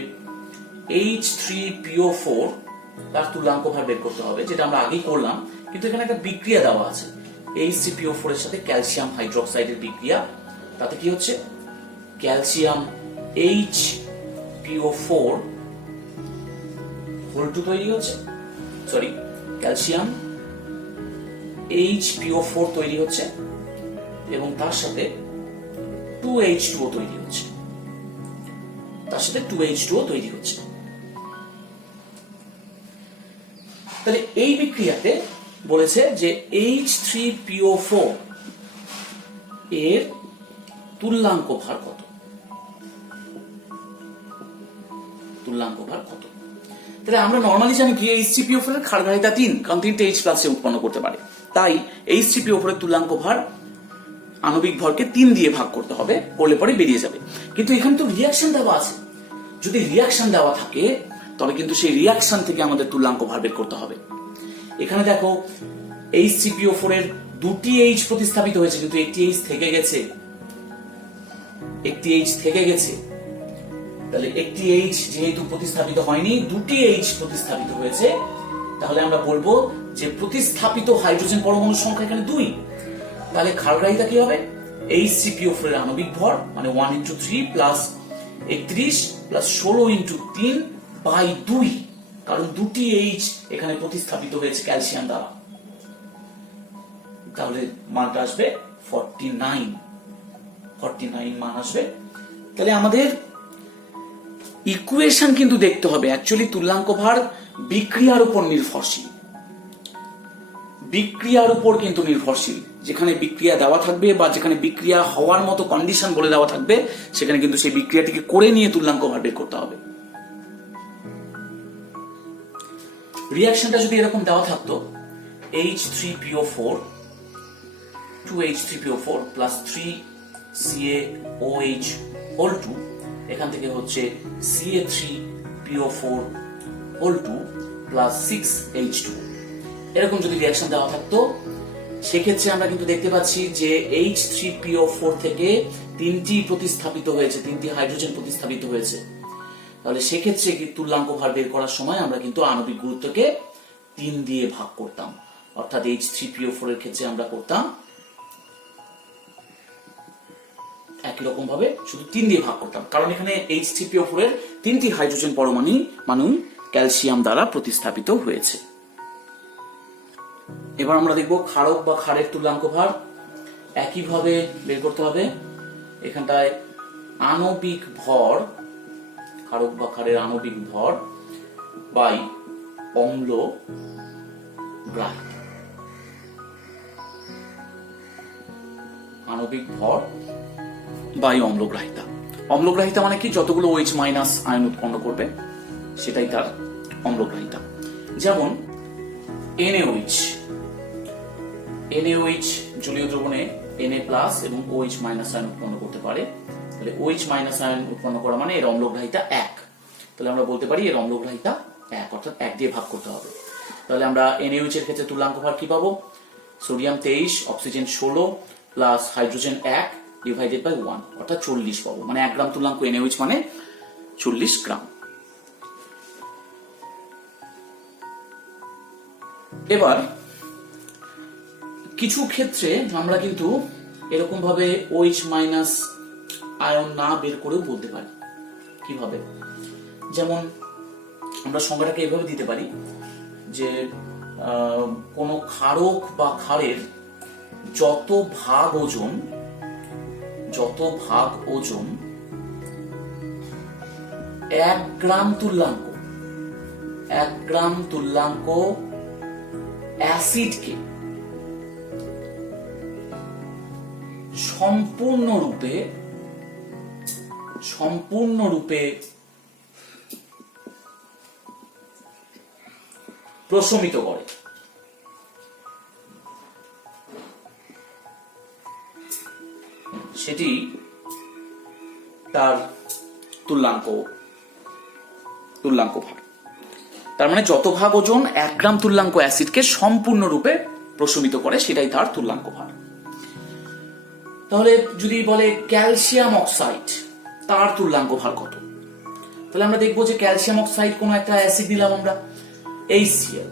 H3PO4 তার তুল্যাঙ্ক ভার বের করতে হবে, যেটা আমরা আগেই করলাম, কিন্তু এখানে একটা বিক্রিয়া দেওয়া আছে। H3PO4 এর সাথে ক্যালসিয়াম হাইড্রোক্সাইডের বিক্রিয়া। তাতে কি হচ্ছে? ক্যালসিয়াম HPO4 2 তৈরি হচ্ছে, ক্যালসিয়াম HPO4 তৈরি হচ্ছে, এবং তার সাথে 2H2O তৈরি হচ্ছে। তাহলে এই বিক্রিয়াতে বলেছে যে H3PO4 এর তুল্যাঙ্ক ভার কত? তাহলে আমরা নরমালি জানি কি H3PO4 এর ক্ষারগ্রাহিতা 3, কারণ 3টে H+ উৎপন্ন করতে পারে। তাই H3PO4 এর তুল্যাঙ্ক ভার আণবিক ভরকে 3 দিয়ে ভাগ করতে হবে, করলে পরে বেরিয়ে যাবে। কিন্তু এখানে তো রিঅ্যাকশন দেওয়া আছে। যদি রিঅ্যাকশন দেওয়া থাকে, তবে কিন্তু সেই রিঅ্যাকশন থেকে আমাদের তুল্যাঙ্ক ভার বের করতে হবে। এখানে দেখো H3PO4 এর 2টি H প্রতিস্থাপিত হয়েছে, কিন্তু একটি H থেকে গেছে। তাহলে একটি H যেহেতু প্রতিস্থাপিত হয়নি, 2টি H প্রতিস্থাপিত হয়েছে, তাহলে আমরা বলবো যে প্রতিস্থাপিত হাইড্রোজেন পরমাণুর সংখ্যা এখানে 2। তাহলে ক্ষারগ্রাহিতা কি হবে? H3PO4 এর আণবিক ভর মানে 1 × 3 + 31 + 16 × 3/2, কারণ 2টি H এখানে প্রতিস্থাপিত হয়েছে ক্যালসিয়াম দ্বারা। তাহলে মানটা আসবে 49 মান আসবে। তাহলে আমাদের ইকুয়েশন কিন্তু দেখতে হবে। অ্যাকচুয়ালি তুল্যাঙ্ক ভার বিক্রিয়ার উপর নির্ভরশীল। বিক্রিয়ার উপর কিন্তু নির্ভরশীল। যেখানে বিক্রিয়া দেওয়া থাকবে বা যেখানে বিক্রিয়া হওয়ার মতো কন্ডিশন বলে দেওয়া থাকবে, সেখানে কিন্তু সেই বিক্রিয়াটিকে করে নিয়ে তুল্যাঙ্ক ভার বের করতে হবে। রিয়াকশনটা যদি এরকম দেওয়া থাকতো H3PO4 2H3PO4 plus 3CaOH whole 2, এখান থেকে হচ্ছে Ca3PO4 হোল 2 প্লাস 6H2, এরকম যদি রিয়াকশন দেওয়া থাকতো, সেক্ষেত্রে আমরা কিন্তু দেখতে পাচ্ছি যে H3PO4 থেকে 3টি প্রতিস্থাপিত হয়েছে, 3টি হাইড্রোজেন প্রতিস্থাপিত হয়েছে। তাহলে সেক্ষেত্রে কি তুল্যাঙ্ক ভার বের করার সময় আমরা কিন্তু আণবিক গুরুত্বকে 3 দিয়ে ভাগ করতাম। অর্থাৎ H3PO4 এর ক্ষেত্রে আমরা করতাম একই রকম ভাবে, শুধু 3 দিয়ে ভাগ করতাম, কারণ এখানে H3PO4 এর 3টি হাইড্রোজেন পরমাণু ক্যালসিয়াম দ্বারা প্রতিস্থাপিত হয়েছে। এবার আমরা দেখব ক্ষারক বা ক্ষারের তুল্যাঙ্ক ভার। একইভাবে বের করতে হবে। এখানটায় আণবিক ভর, ক্ষারক বা ক্ষারের আণবিক ভর বাই অম্ল গ্রাহিতা, আণবিক ভর বাই অম্লগ্রাহিতা। অম্লগ্রাহিতা মানে কি? যতগুলো OH মাইনাস আয়ন উৎপন্ন করবে সেটাই তার অম্লগ্রাহিতা। যেমন NaOH জলীয় দ্রবণে Na প্লাস এবং OH মাইনাস আয়ন উৎপন্ন করতে পারে। তাহলে OH মাইনাস আয়ন উৎপন্ন করা মানে এর অম্লগ্রাহিতা 1। তাহলে আমরা বলতে পারি এর অম্লগ্রাহিতা 1, অর্থাৎ 1 দিয়ে ভাগ করতে হবে। তাহলে আমরা NaOH এর ক্ষেত্রে তুল্যাঙ্ক ভার কি পাবো? Sodium 23, oxygen 16 plus hydrogen 1 divided by 1, অর্থাৎ 40 পাবো। মানে 1 গ্রাম তুল্যাঙ্ক NaOH মানে 40 গ্রাম। এবার কিছু ক্ষেত্রে আমরা কিন্তু এরকম ভাবে OH মাইনাস আয়ন না বের করেও বলতে পারি। কিভাবে? যেমন আমরা সংজ্ঞাটাকে এভাবে দিতে পারি যে কোন ক্ষারক বা ক্ষারের যত ভাগ ওজন 1 গ্রাম তুল্যাঙ্ক অ্যাসিডকে সম্পূর্ণরূপে প্রশমিত করে। সেটি তার তুল্যাঙ্ক ভার। তার মানে যত ভাগ ওজন 1 গ্রাম তুল্যাঙ্ক অ্যাসিডকে সম্পূর্ণরূপে প্রশমিত করে, সেটাই তার তুল্যাঙ্ক ভার। তাহলে যদি বলে ক্যালসিয়াম অক্সাইড, তার তুল্যাঙ্ক ভার কত? তাহলে আমরা দেখবো যে ক্যালসিয়াম অক্সাইড কোন একটা অ্যাসিড নিলাম আমরা, HCl।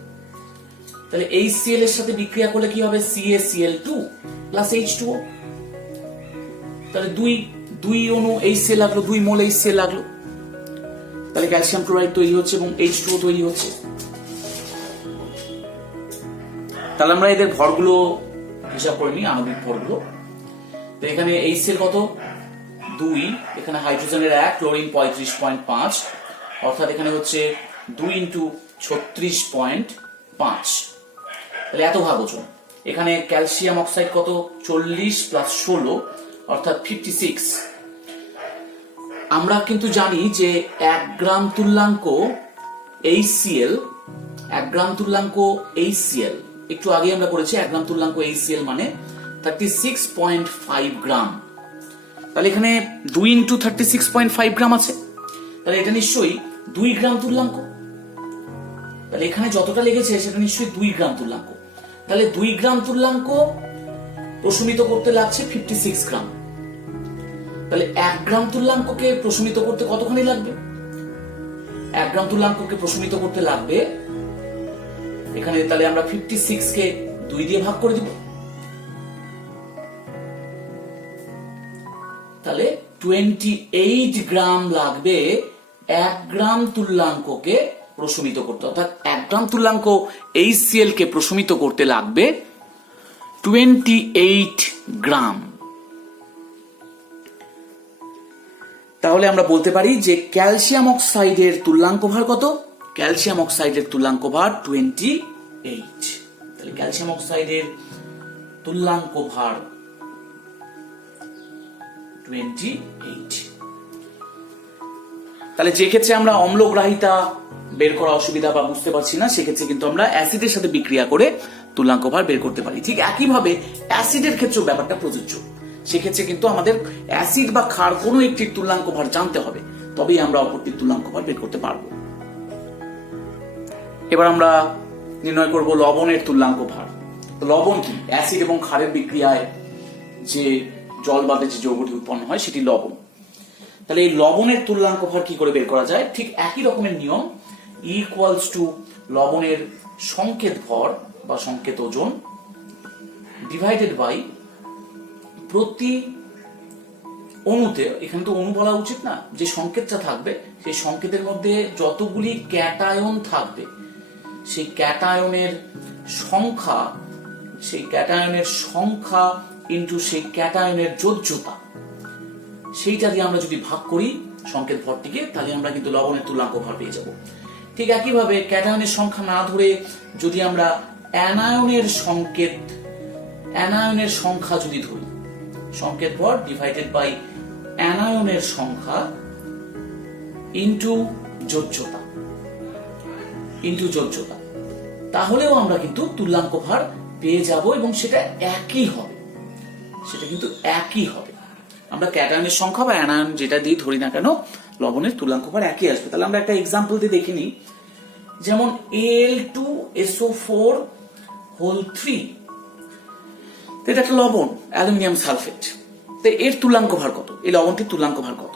তাহলে HCl এর সাথে বিক্রিয়া করলে কি হবে? CaCl2 plus H2O। তাহলে দুই অণু HCl লাগলো, 2 মোল HCl লাগলো। তাহলে ক্যালসিয়াম ক্লোরাইড তৈরি হচ্ছে এবং H2O তৈরি হচ্ছে। তাহলে আমরা এদের ভরগুলো হিসাব করে নিই, আণবিক ভরগুলো। তো এখানে HCl কত? 2, এখানে হাইড্রোজেনের 1, ক্লোরিন 35.5, অর্থাৎ এখানে হচ্ছে 2 × 36.5। তাহলে এত ভাগ ওজন। এখানে ক্যালসিয়াম অক্সাইড কত? 40 প্লাস 16, অর্থাৎ 56। আমরা কিন্তু জানি যে 1 গ্রাম তুল্যাঙ্ক HCl, একটু আগে আমরা করেছি 1 গ্রাম তুল্যাঙ্ক HCl মানে 36.5 গ্রাম। তাহলে এখানে 2 × 36.5 গ্রাম আছে, তাহলে এটা নিশ্চয়ই 2 গ্রাম তুল্যাঙ্ক। তাহলে এখানে যতটা লেগেছে সেটা নিশ্চয়ই 2 গ্রাম তুল্যাঙ্ক। তাহলে 2 গ্রাম তুল্যাঙ্ক প্রশমিত করতে লাগছে 56 গ্রাম। তাহলে 1 গ্রাম তুল্যাঙ্ককে প্রশমিত করতে কতখানি লাগবে? 1 গ্রাম তুল্যাঙ্ককে প্রশমিত করতে লাগবে, এখানে তাহলে আমরা 56 কে 2 দিয়ে ভাগ করে দিব। তাহলে 28 গ্রাম লাগবে 1 গ্রাম তুল্যাঙ্ককে প্রশমিত করতে। অর্থাৎ 1 গ্রাম তুল্যাঙ্ক HCl কে প্রশমিত করতে লাগবে 28 গ্রাম। তাহলে আমরা বলতে পারি যে ক্যালসিয়াম অক্সাইডের তুল্যাঙ্ক ভার কত? ক্যালসিয়াম অক্সাইডের তুল্যাঙ্ক ভার 28। তাহলে ক্যালসিয়াম অক্সাইডের তুল্যাঙ্ক ভার 28। তাহলে যে ক্ষেত্রে আমরা অম্লগ্রাহিতা বের করা অসুবিধা বা বুঝতে পারছি না, সেক্ষেত্রে কিন্তু আমরা অ্যাসিডের সাথে বিক্রিয়া করে তুল্যাঙ্ক ভার বের করতে পারি। ঠিক একইভাবে অ্যাসিডের ক্ষেত্রেও ব্যাপারটা প্রযোজ্য। সেক্ষেত্রে কিন্তু আমাদের অ্যাসিড বা ক্ষার কোনো একটির তুল্যাঙ্ক ভার জানতে হবে, তবেই আমরা অপরটির তুল্যাঙ্ক ভার বের করতে পারবো। এবার আমরা নির্ণয় করব লবণের তুল্যাঙ্ক ভার। লবণ কি? অ্যাসিড এবং ক্ষারের বিক্রিয়ায় যে জল বাদে যে যৌগটি উৎপন্ন হয় সেটি লবণ। তাহলে এই লবণের তুল্যাঙ্ক ভার কি করে বের করা যায়? ঠিক একই রকমের নিয়ম, ইকুয়ালস টু লবণের সংকেত ভর বা সংকেত ওজন ডিভাইডেড বাই প্রতি অণুতে, এখানে তো অণু বলা উচিত না, যে সংকেতটা থাকবে সেই সংকেতের মধ্যে যতগুলি ক্যাটায়ন থাকবে সেই ক্যাটায়নের সংখ্যা ইন্টু সেই ক্যাটায়নের যোজ্যতা, সেইটা দিয়ে আমরা যদি ভাগ করি সংকেত ভরটিকে, তাহলে আমরা কিন্তু লবণের তুল্যাঙ্ক ভর পেয়ে যাব। ঠিক একইভাবে ক্যাটায়নের সংখ্যা না ধরে যদি আমরা অ্যানায়নের সংখ্যা যদি ধরি, সংকেত ভর ডিভাইডেড বাই অ্যানায়নের সংখ্যা ইন্টু যোজ্যতা, তাহলেও আমরা কিন্তু তুল্যাঙ্ক ভার পেয়ে যাব এবং সেটা একই হবে। আমরা ক্যাটায়নের সংখ্যা বা অ্যানায়ন যেটা দিয়ে ধরি না কেন, লবণের তুল্যাঙ্ক ভার একই আসবে। তাহলে আমরা একটা এক্সাম্পল দিয়ে দেখে নিই। যেমন Al2SO4 হোল 3, এটা একটা লবণ, অ্যালুমিনিয়াম সালফেট। তো এর তুল্যাঙ্ক ভার কত? এই লবণটির তুল্যাঙ্ক ভার কত?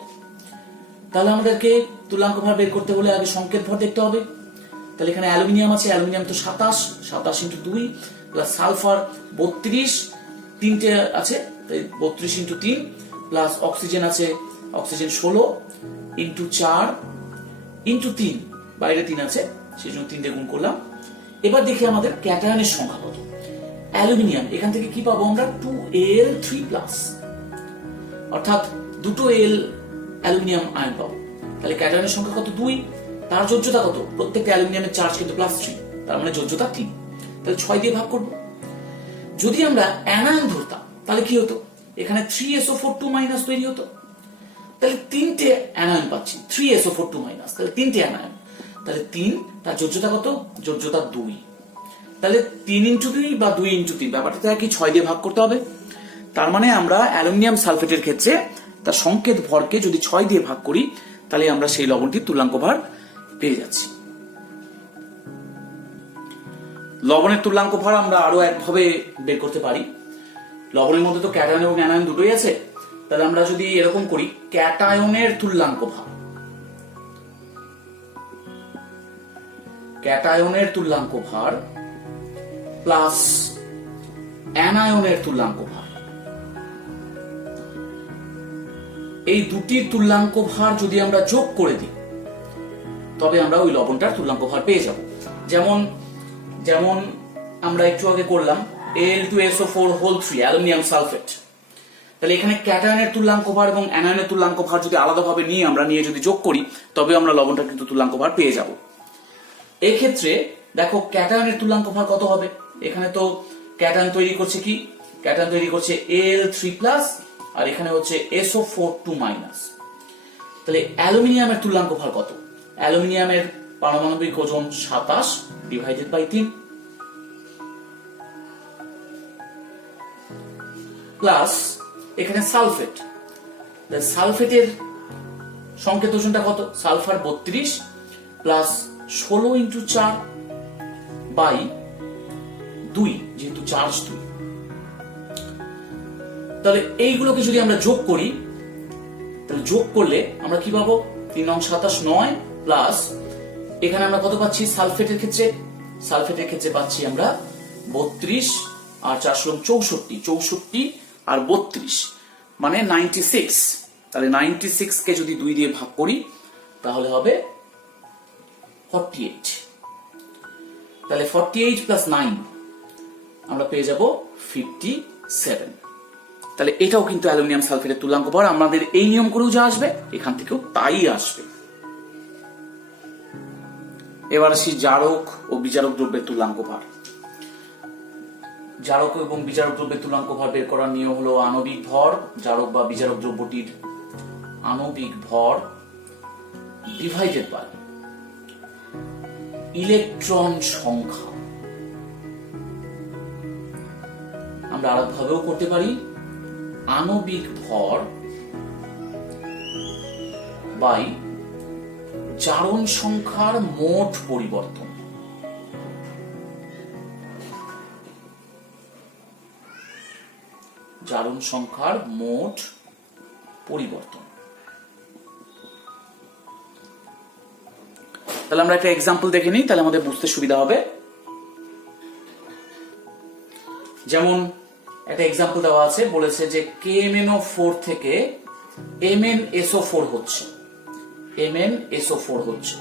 তাহলে আমাদেরকে তুল্যাঙ্ক ভার বের করতে হলে আগে সংকেত ভর দেখতে হবে। তাহলে এখানে অ্যালুমিনিয়াম আছে, অ্যালুমিনিয়াম তো 27 ইন্টু 2 প্লাস সালফার 32, তিনটে আছে, তাই 32 ইন্টু 3 প্লাস অক্সিজেন আছে, অক্সিজেন 16 ইন্টু 4 ইন্টু 3, বাইরে 3 আছে সেই জন্য 3 দিয়ে গুণ করলাম। এবার দেখি আমাদের ক্যাটায়নের সংখ্যা কত। অ্যালুমিনিয়াম, এখান থেকে কি পাবো আমরা? 2Al3+, অর্থাৎ দুটো এল অ্যালুমিনিয়াম আয়ন পাবো। তাহলে ক্যাটায়নের সংখ্যা কত? 2। তার যোজ্যতা কত? প্রত্যেকটা অ্যালুমিনিয়ামের চার্জ কিন্তু +3, তার মানে যোজ্যতা 3। তাহলে 6 দিয়ে ভাগ করব। যদি আমরা অ্যানায়ন ধরতাম তাহলে কি হতো? এখানে 3SO4 2- তৈরি হতো। তাহলে 3টে অ্যানায়ন পাচ্ছি, 3SO4 2-, তাহলে 3টে অ্যানায়ন। তাহলে 3, তার যোজ্যতা কত? যোজ্যতা 2। তাহলে 3 ইন্টু 2 বা 2 ইন্টু 3, ব্যাপারটা তো একই, 6 দিয়ে ভাগ করতে হবে। তার মানে আমরা অ্যালুমিনিয়াম সালফেটের ক্ষেত্রে তার সংকেত ভরকে যদি 6 দিয়ে ভাগ করি, তাহলে আমরা সেই লবণটির তুল্যাঙ্ক ভার পেয়ে যাচ্ছি। লবণের তুল্যাঙ্ক ভার আমরা আরো একভাবে বের করতে পারি। লবণের মধ্যে তো ক্যাটায়ন এবং অ্যানায়ন দুটোই আছে। তাহলে আমরা যদি এরকম করি, ক্যাটায়নের তুল্যাঙ্ক ভার প্লাস অ্যানায়নের তুল্যাঙ্ক ভার, এই দুটির তুল্যাঙ্ক ভার যদি আমরা যোগ করে দিই, তবে আমরা ওই লবণটার তুল্যাঙ্ক ভার পেয়ে যাব। যেমন আমরা একটু আগে করলাম Al2SO4 হোল 3 অ্যালুমিনিয়াম সালফেট। তাহলে এখানে ক্যাটায়নের তুল্যাঙ্ক ভার এবং অ্যানায়নের তুল্যাঙ্ক ভার যদি আলাদাভাবে নিয়ে যদি যোগ করি, তবে আমরা লবণটার কিন্তু তুল্যাঙ্ক ভার পেয়ে যাব। এই ক্ষেত্রে দেখো ক্যাটায়নের তুল্যাঙ্ক ভার কত হবে? এখানে তো ক্যাটায়ন তৈরি করছে কি? ক্যাটায়ন তৈরি করছে Al3+, আর এখানে হচ্ছে SO4 2-। তাহলে অ্যালুমিনিয়ামের তুল্যাঙ্ক ভার কত? অ্যালুমিনিয়ামের পারমাণবিক ওজন 27 ডিভাইডেড বাই 3 প্লাস এখানে সালফেটের সংকেত ওজনটা কত? সালফার 32 প্লাস 16 ইন্টু 4 বাই 2, যেহেতু চার্জ 2। তাহলে এইগুলোকে যদি আমরা যোগ করি, তাহলে যোগ করলে আমরা কি পাবো? 3 নং 27 9 প্লাস এখানে আমরা কত পাচ্ছি? সালফেটের ক্ষেত্রে পাচ্ছি আমরা 32 আর 4 64 আর 32 মানে 96। তাহলে 96 কে যদি 2 দিয়ে ভাগ করি তাহলে হবে 48। তাহলে 48 প্লাস 9 আমরা পেয়ে যাব 57। তাহলে এটাও কিন্তু অ্যালুমিনিয়াম সালফেটের তুল্যাঙ্ক ভার। আমাদের এই নিয়ম করেও যা আসবে, এখান থেকেও তাই আসবে। এবার আসি জারক ও বিজারক দ্রব্যের তুল্যাঙ্ক ভার। জারক এবং বিজারক দ্রব্যের তুল্যাঙ্ক ভর বের করার নিয়ম হলো আণবিক ভর, জারক বা বিজারক দ্রব্যটির আণবিক ভর ডিভাইডেড বাই ইলেকট্রন সংখ্যা। আমরা আরেকভাবেও করতে পারি, আণবিক ভর বাই জারণ সংখ্যার মোট পরিবর্তন। জারণ সংখ্যার মোট পরিবর্তন। তাহলে আমরা একটা এক্সাম্পল দেখে নিই, তাহলে আমাদের বুঝতে সুবিধা হবে। যেমন একটা এক্সাম্পল দেওয়া আছে, বলেছে যে KMnO4 থেকে MnSO4 হচ্ছে, MnSO4 হচ্ছে।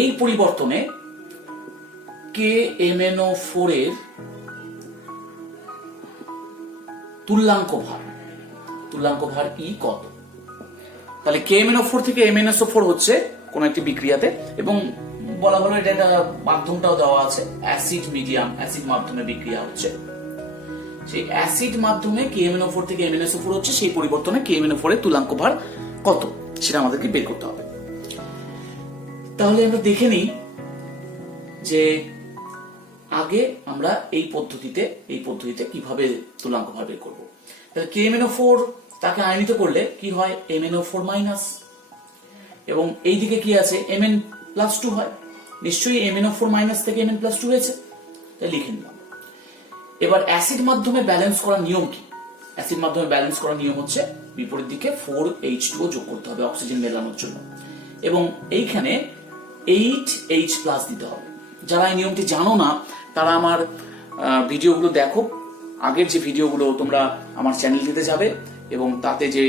এই পরিবর্তনে KMnO4 এর তুল্যাঙ্ক ভার ই কত? তাহলে KMnO4 থেকে MnSO4 হচ্ছে কোন একটি বিক্রিয়াতে, এবং বলা হলো এটা একটা মাধ্যমটাও দেওয়া আছে, অ্যাসিড মিডিয়াম, অ্যাসিড মাধ্যমে বিক্রিয়া হচ্ছে। সেই অ্যাসিড মাধ্যমে KMnO4 থেকে MnSO4 হচ্ছে, সেই পরিবর্তনে KMnO4 এর তুল্যাঙ্ক ভার কত সেটা আমাদেরকে বের করতে হবে। তাহলে আমরা দেখে নিই যে আগে আমরা এই পদ্ধতিতে কিভাবে তুল্যাঙ্ক ভার বের করব। তাহলে KMnO4 তাকে আয়নিত করলে কি হয়, MnO4 মাইনাস, এবং এইদিকে কি আছে, Mn+2 হয়। নিশ্চয়ই MnO4 মাইনাস থেকে Mn+2 হয়েছে, তাই লিখে নিলাম। এবার অ্যাসিড মাধ্যমে ব্যালেন্স করার নিয়ম কি? অ্যাসিড মাধ্যমে ব্যালেন্স করার নিয়ম হচ্ছে বিপরীত দিকে 4H2O যোগ করতে হবে অক্সিজেন মেলানোর জন্য, এবং এইখানে 8H+ দিতে হবে। যারা এই নিয়মটি জানো না তারা আমার ভিডিওগুলো দেখো, আগের যে ভিডিওগুলো তোমরা আমার চ্যানেলটিতে যাবে এবং তাতে যে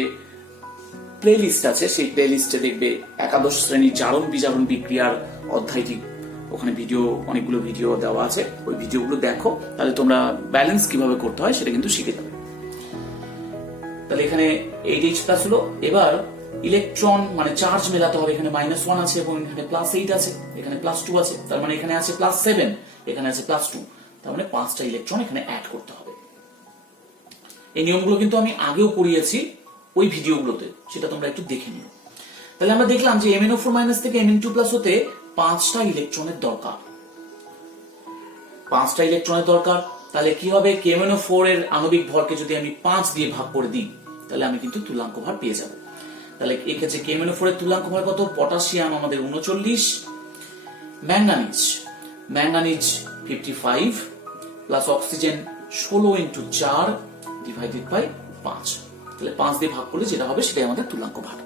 প্লে লিস্ট আছে সেই প্লে লিস্টে দেখবে একাদশ শ্রেণীর জারণ বিজারণ বিক্রিয়ার অধ্যায়টি, ওখানে অনেকগুলো ভিডিও দেওয়া আছে, ওই ভিডিওগুলো দেখো, তাহলে তোমরা ব্যালেন্স কিভাবে করতে হয় সেটা কিন্তু শিখে যাবে। তাহলে এখানে 8H+ হলো। এবার ইলেকট্রন মানে চার্জ মেলাতে হবে, এখানে -1 আছে এবং এখানে +8 আছে, এখানে +2 আছে, তার মানে এখানে আছে +7, এখানে আছে +2, তার মানে 5টা ইলেকট্রন এখানে অ্যাড করতে হবে। এই নিয়মগুলো কিন্তু আমি আগেও পড়িয়েছি ওই ভিডিওগুলোতে, সেটা তোমরা একটু দেখে নিও। তাহলে আমরা দেখলাম যে MnO4- থেকে Mn2+ হতে 5টা ইলেকট্রনের দরকার, 5টা ইলেকট্রনের দরকার। তাহলে কি হবে, KMnO4 এর আণবিক ভরকে যদি আমি 5 দিয়ে ভাগ করে দিই তাহলে আমি কিন্তু তুল্যাঙ্ক ভার পেয়ে যাব। তাহলে এই ক্ষেত্রে KMnO4 এর তুল্যাঙ্ক ভার কত? পটাশিয়াম আমাদের 39, manganese 55 plus oxygen 16 × 4 divided by 5। তাহলে 5 দিয়ে ভাগ করলে যেটা হবে সেটাই আমাদের তুল্যাঙ্ক ভার।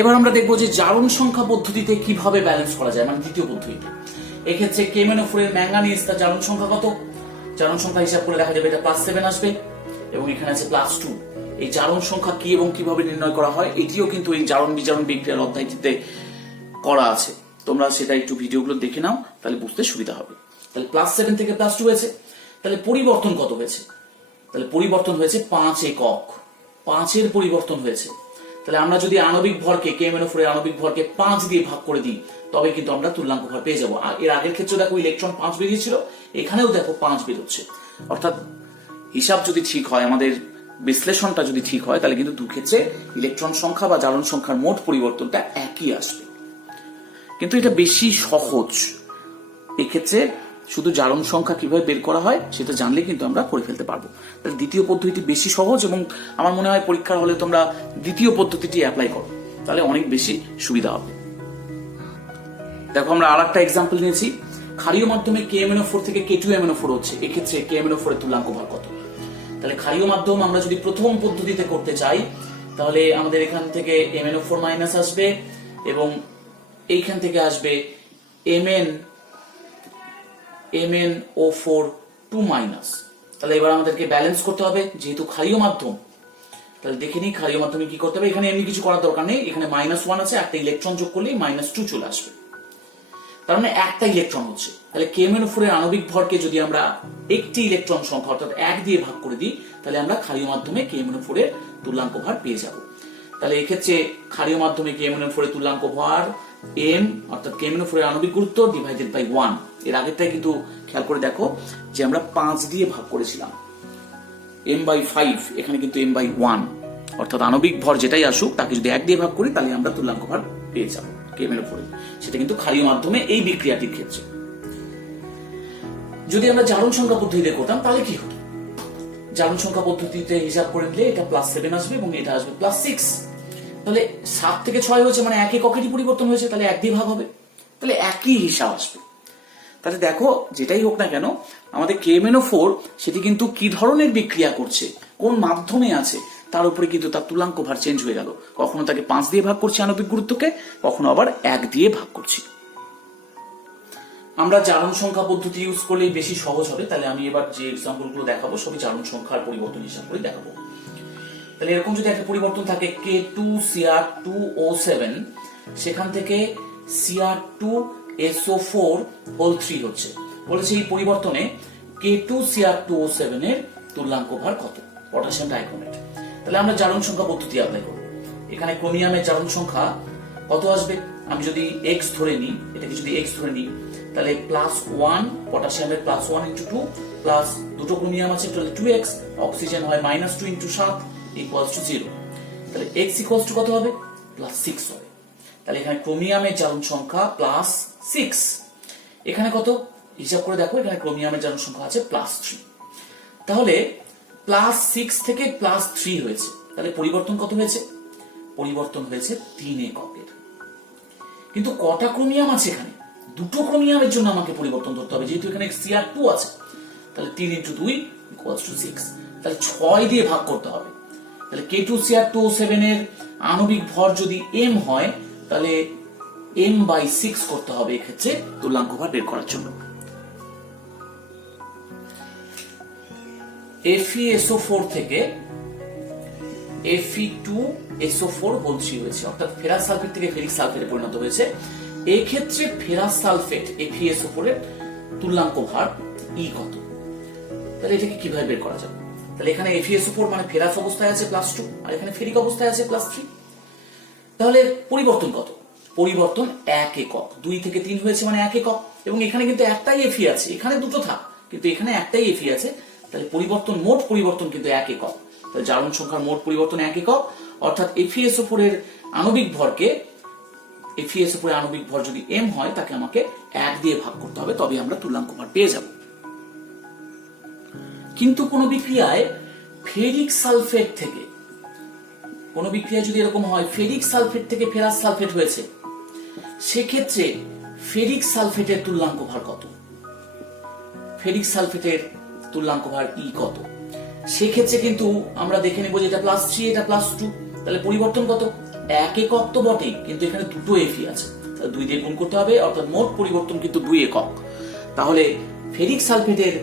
এবার আমরা দেখবো যে জারণ সংখ্যা পদ্ধতিতে কিভাবে ব্যালেন্স করা যায়, মানে দ্বিতীয় পদ্ধতিতে। এক্ষেত্রে KMnO4 এর ম্যাঙ্গানিজ তার জারণ সংখ্যা কত? জারণ সংখ্যা হিসাব করে দেখা যাবে এটা +7 আসবে এবং এখানে আছে +2। এই জারণ সংখ্যা কি এবং কিভাবে নির্ণয় করা হয় এটিও কিন্তু এই জারণ বিজারণ বিক্রিয়ার অধ্যায়টিতে করা আছে, তোমরা সেটা একটু ভিডিওগুলো দেখে নাও, তাহলে বুঝতে সুবিধা হবে। তাহলে +7 থেকে +2 হয়েছে, তাহলে পরিবর্তন কত হয়েছে? তাহলে পরিবর্তন হয়েছে 5 একক, 5 এর পরিবর্তন হয়েছে। তাহলে আমরা যদি আণবিক ভরকে KMnO4 এর আণবিক ভরকে 5 দিয়ে ভাগ করে দিই তবে কিন্তু আমরা তুল্যাঙ্ক ভর পেয়ে যাব। আর এর আগের ক্ষেত্রে দেখো ইলেকট্রন 5 বেরিয়েছিল, এখানেও দেখো 5 বেরোচ্ছে। অর্থাৎ হিসাব যদি ঠিক হয়, আমাদের বিশ্লেষণটা যদি ঠিক হয়, তাহলে কিন্তু দুই ক্ষেত্রে ইলেকট্রন সংখ্যা বা জারণ সংখ্যার মোট পরিবর্তনটা একই আসবে। কিন্তু এটা বেশি সহজ, এক্ষেত্রে শুধু জারণ সংখ্যা কিভাবে বের করা হয় সেটা জানলে কিন্তু আমরা করে ফেলতে পারবো। তাহলে দ্বিতীয় পদ্ধতিটি বেশি সহজ, এবং আমার মনে হয় পরীক্ষার হলে তোমরা দ্বিতীয় পদ্ধতিটি অ্যাপ্লাই করো, তাহলে অনেক বেশি সুবিধা হবে। দেখো আমরা আরেকটা এক্সাম্পল নিয়েছি, ক্ষারীয় মাধ্যমে KMnO4 থেকে K2MnO4 হচ্ছে, এক্ষেত্রে KMnO4 এর তুল্যাঙ্ক ভার কত? তাহলে ক্ষারীয় মাধ্যম আমরা যদি প্রথম পদ্ধতিতে করতে চাই তাহলে আমাদের এখান থেকে MnO4- আসবে এবং এইখান থেকে আসবে MnO4 তাহলে এবার আমাদেরকে ব্যালেন্স করতে হবে যেহেতু ক্ষারীয় মাধ্যম। তাহলে দেখে নিই ক্ষারীয় মাধ্যমে কি করতে হবে। এখানে এমনি কিছু করার দরকার নেই, এখানে -1 আছে, একটা ইলেকট্রন যোগ করলেই -2 চলে আসবে, তার মানে একটা ইলেকট্রন হচ্ছে। তাহলে KMnO4 এর আণবিক ভরকে যদি আমরা একটি ইলেকট্রন সংখ্যা অর্থাৎ 1 দিয়ে ভাগ করে দিই তাহলে আমরা ক্ষারীয় মাধ্যমে KMnO4 এর তুল্যাঙ্ক ভার পেয়ে যাব। তাহলে এক্ষেত্রে ক্ষারীয় মাধ্যমে KMnO4 এর তুল্যাঙ্ক ভার M অর্থাৎ KMnO4 এর আণবিক গুরুত্ব ডিভাইডেড বাই 1। এর আগেরটাই কিন্তু খেয়াল করে দেখো যে আমরা 5 দিয়ে ভাগ করেছিলাম, m/5, এখানে কিন্তু m/1, অর্থাৎ আণবিক ভর যেটাই আসুক তাকে যদি 1 দিয়ে ভাগ করি তাহলে আমরা তুল্যাঙ্ক ভর পেয়ে যাবো Kmn/4। সেটা কিন্তু ক্ষারীয় মাধ্যমে এই বিক্রিয়াটির ক্ষেত্রে। যদি আমরা জারণ সংখ্যা পদ্ধতিতে করতাম তাহলে কি হতো? জারণ সংখ্যা পদ্ধতিতে হিসাব করে নিলে এটা +7 আসবে এবং এটা আসবে +6। তাহলে 7 থেকে 6 হয়েছে মানে এক এককেরই পরিবর্তন হয়েছে, তাহলে 1 দিয়ে ভাগ হবে, তাহলে একই হিসাব আসবে। তাহলে দেখো যেটাই হোক না কেন আমাদের Kmn/4 সেটি কিন্তু কি ধরনের বিক্রিয়া করছে, কোন মাধ্যমে আছে তার উপরে কিন্তু তার তুল্যাঙ্ক ভার চেঞ্জ হয়ে গেল। কখনো তাকে 5 দিয়ে ভাগ করছি আণবিক গুরুত্বকে, কখনো আবার 1 দিয়ে ভাগ করছি। আমরা জারণ সংখ্যা পদ্ধতি ইউজ করলে বেশি সহজ হবে। তাহলে আমি এবার যে এক্সাম্পল গুলো দেখাবো সবই জারণ সংখ্যার পরিবর্তন হিসাব করে দেখাবো। তাহলে এরকম যদি একটা পরিবর্তন থাকে K2Cr2O7, সেখান থেকে Cr2SO4 হচ্ছে, বলেছে এই পরিবর্তনে K2Cr2O7 এর তুল্যাঙ্ক ভার কত, পটাশিয়াম ডাইক্রোমেট। তাহলে আমরা জারণ সংখ্যা পদ্ধতি অ্যাপ্লাই করব। এখানে ক্রোমিয়ামের জারণ সংখ্যা কত আসবে, আমি যদি x ধরে নিই, এটাকে যদি x ধরে নিই তাহলে +1, পটাশিয়ামের +1 × 2 প্লাস দুটো ক্রোমিয়াম আছে তাহলে 2x, অক্সিজেন হয় -2 × 7 = 0। তাহলে x = কত হবে, +6 হবে। তাহলে এখানে ক্রোমিয়ামের জারণ সংখ্যা +6, এখানে কত হিসাব করে দেখো, এখানে ক্রোমিয়ামের জারণ সংখ্যা আছে +3। তাহলে +6 থেকে +3 হয়েছে, তাহলে পরিবর্তন কত হয়েছে, পরিবর্তন হয়েছে 3 এককের। কিন্তু কটা ক্রোমিয়াম আছে এখানে, দুটো ক্রোমিয়ামের জন্য আমাকে পরিবর্তন ধরতে হবে, যেহেতু এখানে Cr2 আছে। তাহলে 3 × 2 = 6, তাহলে 6 দিয়ে ভাগ করতে হবে। তাহলে K2Cr2O7 এর আণবিক ভর যদি m হয় তাহলে m/6 করতে হবে এক্ষেত্রে তুল্যাঙ্ক ভার বের করার জন্য। FeSO4 থেকে Fe2SO4 হয়েছে, অর্থাৎ ফেরাস সালফেট থেকে ফেরিক সালফেটে পরিণত হয়েছে। এই ক্ষেত্রে ফেরাস সালফেট FeSO4 এর তুল্যাঙ্ক ভার E কত, তাহলে এটাকে কিভাবে বের করা যাবে? তাহলে এখানে FeSO4 মানে ফেরাস অবস্থায় আছে +2 আর এখানে ফেরিক অবস্থায় আছে +3। তাহলে পরিবর্তন কত, পরিবর্তন 1 একক, 2 থেকে 3 হয়েছে মানে 1 একক, এবং এখানে কিন্তু একটাই Fe আছে, এখানে দুটো থাক কিন্তু এখানে একটাই Fe আছে। তাহলে পরিবর্তন, মোট পরিবর্তন কিন্তু 1 একক। তাহলে জারণ সংখ্যার মোট পরিবর্তন 1 একক, অর্থাৎ FeSO4 এর আণবিক ভরকে, FeSO4 এর আণবিক ভর যদি m হয় তাকে আমাকে 1 দিয়ে ভাগ করতে হবে, তবে আমরা তুল্যাঙ্ক ভার পেয়ে যাব। কিন্তু কোন বিক্রিয়ায় ফেরিক সালফেট থেকে, কোন বিক্রিয়া যদি এরকম হয় ফেরিক সালফেট থেকে ফেরাস সালফেট হয়েছে, সেক্ষেত্রে ফেরিক সালফেটের তুল্যাঙ্ক ভার কত, ফেরিক সালফেটের তুল্যাঙ্ক ভার E কত? সেক্ষেত্রে কিন্তু আমরা দেখে নেব যে এটা +3 এটা +2, তাহলে পরিবর্তন কত, 1 একক তো বটেই, কিন্তু এখানে দুটো Fe আছে, তাহলে 2 দিয়ে গুণ করতে হবে, অর্থাৎ মোট পরিবর্তন কিন্তু 2 একক। তাহলে ফেরিক সালফেটের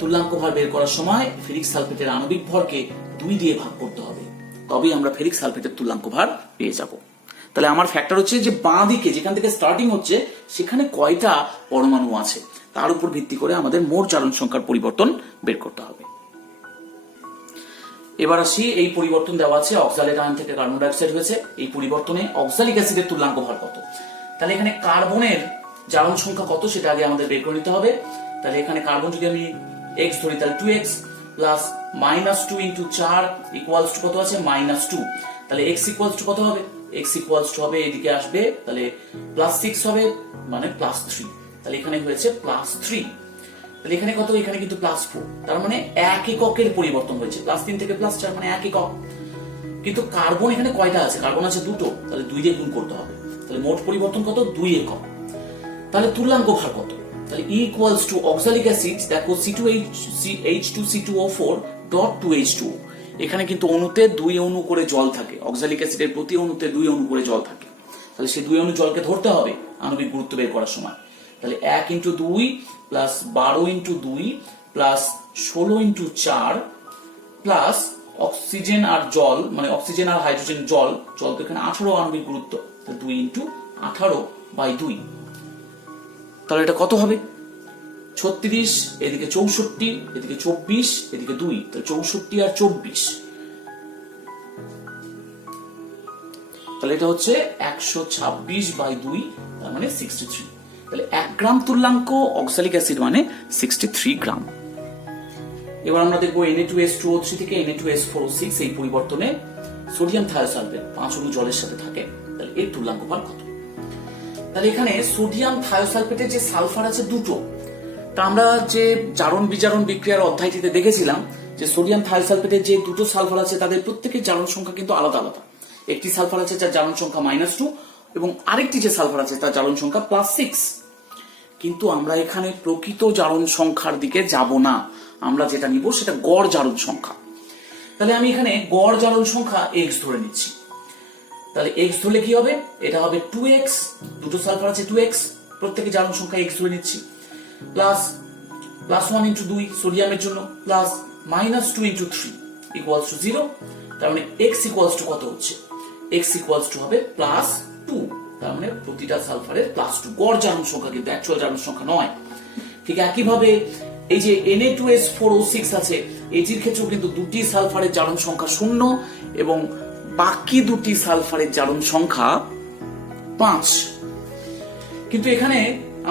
তুল্যাঙ্ক ভার বের করার সময় ফেরিক সালফেটের আণবিক ভরকে 2 দিয়ে ভাগ করতে হবে, তবেই আমরা ফেরিক সালফেটের তুল্যাঙ্ক ভার পেয়ে যাব। তাহলে আমার ফ্যাক্টর হচ্ছে যে বাঁ দিকে যেখান থেকে স্টার্টিং হচ্ছে সেখানে কয়টা পরমাণু আছে তার উপর ভিত্তি করে আমাদের মোট জারণ সংখ্যার পরিবর্তন বের করতে হবে। এবার আসি, এই পরিবর্তন দেওয়া আছে অক্সালেট আয়ন থেকে কার্বন ডাই অক্সাইড হয়েছে, এই পরিবর্তনে অক্সালিক অ্যাসিডের তুল্যাঙ্ক ভার কত? তাহলে এখানে কার্বনের জারণ সংখ্যা কত সেটা আগে আমাদের বের করে নিতে হবে। তাহলে এখানে কার্বন যদি আমি x ধরি তাহলে 2x প্লাস -2 × 4 = কত আছে, -2। তাহলে x = কত হবে, x হবে এদিকে আসবে তাহলে +6 হবে মানে +3, তাহলে এখানে হয়েছে +3। তাহলে এখানে কত, এখানে কিন্তু +4, তার মানে 1 এককের পরিবর্তন হয়েছে, +3 থেকে +4 মানে 1 একক। কিন্তু কার্বন এখানে কয়টা আছে, কার্বন আছে দুটো, তাহলে 2 দিয়ে গুণ করতে হবে, তাহলে মোট পরিবর্তন কত, 2 একক। তাহলে তুল্যাঙ্ক ভার কত, তাহলে E = অক্সালিক অ্যাসিড, দেখো C2H2CO4.2H2, এখানে কিন্তু অণুতে 2 অণু করে জল থাকে, অক্সালিক অ্যাসিডের প্রতি অণুতে 2 অণু করে জল থাকে, তাহলে সেই 2 অণু জলকে ধরতে হবে আণবিক গুরুত্ব বের করার সময়। তাহলে 1 × 2 প্লাস 12 × 2 প্লাস 16 × 4 প্লাস অক্সিজেন আর জল, মানে অক্সিজেন আর হাইড্রোজেন জল তো এখানে 18 আণবিক গুরুত্ব, 2 × 18/2, তাহলে এটা কত হবে, 36, এদিকে 64, এদিকে 24, এদিকে 2, তাহলে 64 আর 24, তাহলে এটা হচ্ছে 126/2, তার মানে 63। তাহলে 1 গ্রাম তুল্যাঙ্ক অক্সালিক অ্যাসিড মানে 63 গ্রাম। এবার আমরা দেখবো Na2S2O3 থেকে Na2S4O6 এই পরিবর্তনে সোডিয়াম থায়োসালফেট 5 অণু জলের সাথে থাকে, তাহলে এর তুল্যাঙ্ক ভার কত? তাহলে এখানে সোডিয়াম থায়োসালফেটের যে সালফার আছে দুটো, তা আমরা যে জারণ বিজারণ বিক্রিয়ার অধ্যায়টিতে দেখেছিলাম যে সোডিয়াম থায়োসালফেটের যে দুটো সালফার আছে তাদের প্রত্যেকের জারণ সংখ্যা কিন্তু আলাদা আলাদা। একটি সালফার আছে যার জারণ সংখ্যা -2 এবং আরেকটি যে সালফার আছে তার জারণ সংখ্যা +6। কিন্তু আমরা এখানে প্রকৃত জারণ সংখ্যার দিকে যাব না, আমরা যেটা নিব সেটা গড় জারণ সংখ্যা। তাহলে আমি এখানে গড় জারণ সংখ্যা x ধরে নিচ্ছি। তাহলে x ধরলে কি হবে? এটা হবে 2x, দুটো সালফার আছে 2x, প্রত্যেকের জারণ সংখ্যা x ধরে নিচ্ছি, প্লাস +1 × 2 সোডিয়ামের জন্য, প্লাস -2 × 3 = 0। তার মানে x = কত হচ্ছে? x হবে +2, তার মানে প্রতিটা সালফারের +2 গড় জারণ সংখ্যা, কিন্তু অ্যাকচুয়াল জারণ সংখ্যা নয়। ঠিক একইভাবে এই যে Na2S4O6 আছে, এটির ক্ষেত্রেও কিন্তু দুটি সালফারের জারণ সংখ্যা 0 এবং বাকি দুটি সালফারের জারণ সংখ্যা 5। কিন্তু এখানে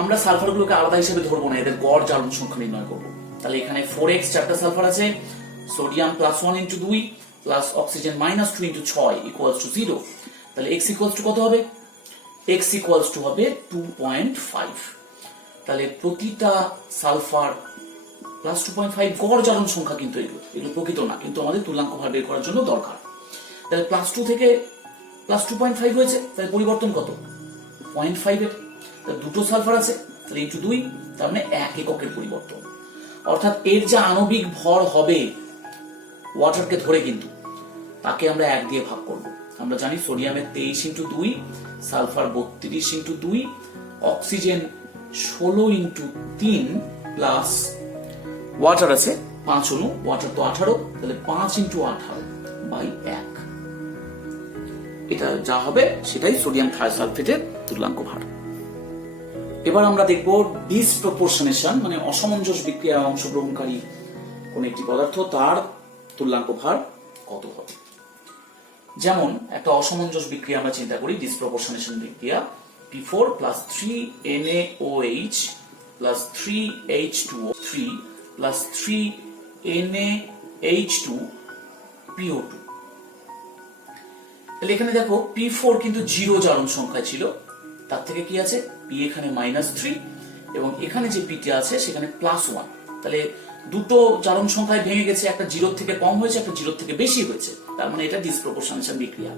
আমরা সালফারগুলোকে আলাদা হিসেবে ধরবো না, এদের গড় জারণ সংখ্যা নির্ণয় করব। তাহলে এখানে 4x 4টা সালফার আছে, সোডিয়াম +1 × 2 প্লাস অক্সিজেন -2 × 6 = 0। তাহলে x কত হবে? x হবে 2.5। তাহলে প্রতিটা সালফার +2.5 গড় জারণ সংখ্যা, কিন্তু এগুলো প্রকৃত না, কিন্তু আমাদের তুল্যাঙ্ক ভার বের করার জন্য দরকার। তাহলে +2 থেকে +2.5 হয়েছে, তাহলে পরিবর্তন কত? 0.5 এর। তাহলে দুটো সালফার আছে, তাহলে × 2, তার মানে 1 এককের পরিবর্তন। অর্থাৎ এর যা আণবিক ভর হবে ওয়াটারকে ধরে, কিন্তু তাকে আমরা 1 দিয়ে ভাগ করব। আমরা জানি সোডিয়ামের 23 × 2, সালফার 32 × 2, অক্সিজেন 16 × 3 প্লাস ওয়াটার আছে 5 অণু, ওয়াটার তো 18, তাহলে 5 × 18/1। এটা যা হবে সেটাই সোডিয়াম থায়োসালফেটের তুল্যাঙ্ক ভার। এবার আমরা দেখব ডিসপ্রপোর্শনেশন, মানে অসামঞ্জস্য বিক্রিয়ায় অংশগ্রহণকারী কোন একটি পদার্থ, তার তুল্যাঙ্ক ভার কত হবে। যেমন একটা অসামঞ্জস্য বিক্রিয়া আমরা চিন্তা করি, ডিসপ্রপোর্শনেশন বিক্রিয়া, P4 + 3NaOH + 3H2O3 + 3NaH2PO2। তাহলে এখানে দেখো P4 কিন্তু 0 জারণ সংখ্যা ছিল, তার থেকে কি আছে? P এখানে -3 এবং এখানে যে P টা আছে সেখানে +1। তাহলে দুটো জারণ সংখ্যায় ভেঙে গেছে, একটা 0 থেকে কম হয়েছে, একটা 0 থেকে বেশি হয়েছে, তার মানে এটা ডিসপ্রপোর্শনেশন বিক্রিয়া।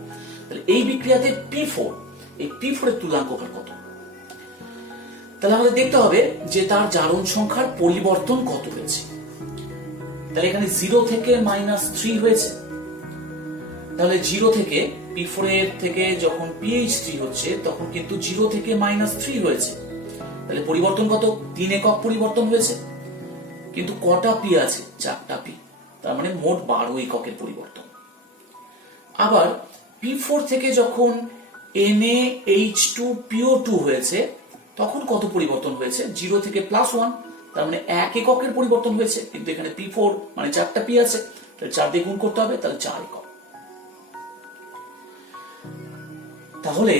তাহলে এই বিক্রিয়াতে P4, এই P4 এর তুল্যাঙ্ক ভার কত? তাহলে আমাদের দেখতে হবে যে তার জারণ সংখ্যার পরিবর্তন কত হয়েছে। তাহলে এখানে 0 থেকে -3 হয়েছে, তাহলে 0 থেকে P4 এর থেকে যখন PH3 হচ্ছে তখন কিন্তু 0 থেকে -3 হয়েছে, তাহলে পরিবর্তন কত? 3 একক পরিবর্তন হয়েছে। কিন্তু কটা P আছে? 4টা P, তার মানে মোট 12 এককের পরিবর্তন। আবার P4 থেকে যখন NaH2PO2 হয়েছে তখন কত পরিবর্তন হয়েছে? 0 থেকে +1, তার মানে 1 এককের পরিবর্তন হয়েছে। কিন্তু এখানে P4 মানে 4টা P আছে, তাহলে 4 দিয়ে গুণ করতে হবে, তাহলে 4 একক। তাহলে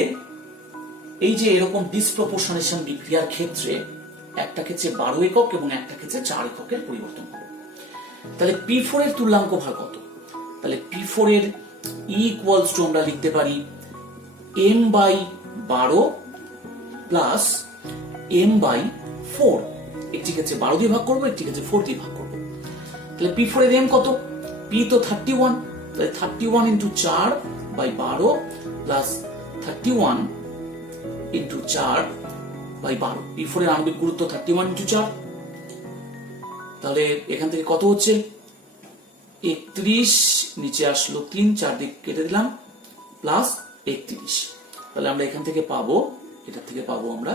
এই যে এরকম ডিসপ্রপোর্শনেশন বিক্রিয়ার ক্ষেত্রে একটা ক্ষেত্রে 12 একক এবং একটা ক্ষেত্রে 4 এককের পরিবর্তন হবে। তাহলে P4 এর তুল্যাঙ্ক ভার কত? তাহলে P4 এর E = আমরা লিখতে পারি m/12 প্লাস m/4। একটি ক্ষেত্রে 12 দিয়ে ভাগ করবো, একটি ক্ষেত্রে 4 দিয়ে ভাগ করবো। তাহলে P4 এর m কত? P তো 31, তাহলে 31 × 4/12 প্লাস 31 × 4/12। P4 এর আণবিক গুরুত্ব 31 × 4, তাহলে এখান থেকে কত হচ্ছে? 31, নিচে আসলো 3, 4 দিক কেটে দিলাম, প্লাস 31। তাহলে আমরা এখান থেকে পাবো, এটা থেকে পাবো আমরা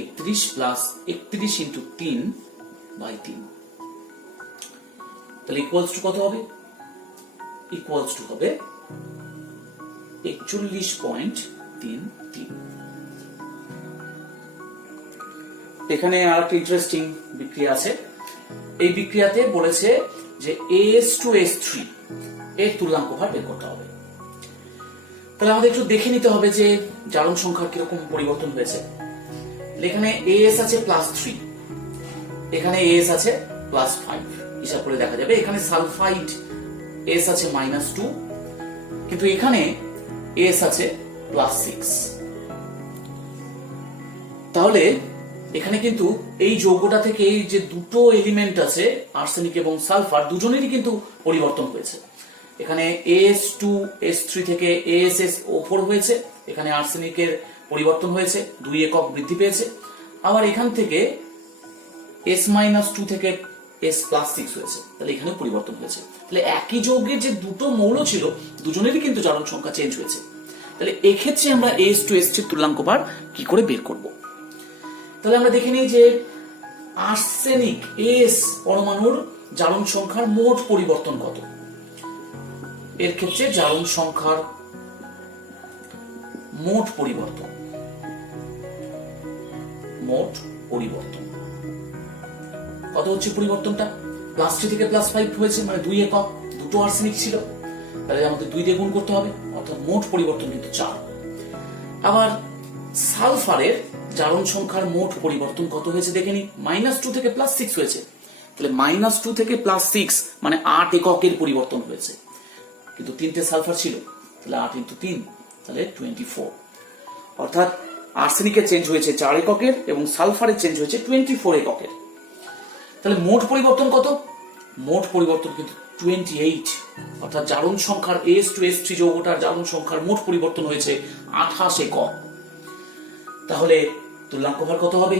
31 প্লাস 31 × 3/3। তাহলে ইকুয়ালস টু কত হবে? ইকুয়ালস টু হবে 41.33। এখানে আর একটা ইন্টারেস্টিং বিক্রিয়া আছে। এই বিক্রিয়াতে বলেছে যে As2S3 এর তুল্যাঙ্ক ভার বের করতে হবে। তাহলে আমাদের একটু দেখে নিতে হবে যে জারণ সংখ্যার কিরকম পরিবর্তন হয়েছে। এখানে এএস আছে +3, এখানে এএস আছে +5, হিসাব করে দেখা যাবে। এখানে সালফাইড এস আছে -2, কিন্তু এখানে এস আছে +6। তাহলে এখানে কিন্তু এই যৌগটা থেকে এই যে দুটো এলিমেন্ট আছে আর্সেনিক এবং সালফার, দুজনেরই কিন্তু পরিবর্তন হয়েছে। এখানে AS2S3 থেকে ASSO4 হয়েছে, এখানে আর্সেনিকের পরিবর্তন হয়েছে, 2 একক বৃদ্ধি পেয়েছে। আবার এখান থেকে S-2 থেকে S+6 হয়েছে, তাহলে এখানে পরিবর্তন হয়েছে। তাহলে একই যৌগের যে দুটো মৌল ছিল দুজনেরই কিন্তু জারণ সংখ্যা চেঞ্জ হয়েছে। তাহলে এক্ষেত্রে আমরা AS2S3 তুল্যাঙ্ক ভার কি করে বের করব? তাহলে আমরা দেখে নিই যে আর্সেনিক এস পরমাণুর জারণ সংখ্যার মোট পরিবর্তন কত। এর ক্ষেত্রে জারণ সংখ্যার মোট পরিবর্তন কত হচ্ছে? পরিবর্তনটা +3 থেকে +5 হয়েছে, মানে 2 একক, দুটো আর্সেনিক ছিল, তাহলে আমাদের 2 দিয়ে গুণ করতে হবে, অর্থাৎ মোট পরিবর্তন কিন্তু 4। আবার সালফারের জারণ সংখ্যার মোট পরিবর্তন কত হয়েছে দেখে নি, -2 থেকে +6 হয়েছে। তাহলে -2 থেকে +6 মানে 8 এককের পরিবর্তন হয়েছে, কিন্তু 3টে সালফার ছিল, তাহলে 8 × 3 তাহলে 24। অর্থাৎ আর্সেনিকের চেঞ্জ হয়েছে 4 এককের এবং সালফারের চেঞ্জ হয়েছে 24 এককের। তাহলে মোট পরিবর্তন কত? মোট পরিবর্তন কিন্তু 28, অর্থাৎ জারণ সংখ্যার AS2S3 যৌগটার জারণ সংখ্যার মোট পরিবর্তন হয়েছে 28 একক। তাহলে তুল্যাঙ্ক ভার কত হবে?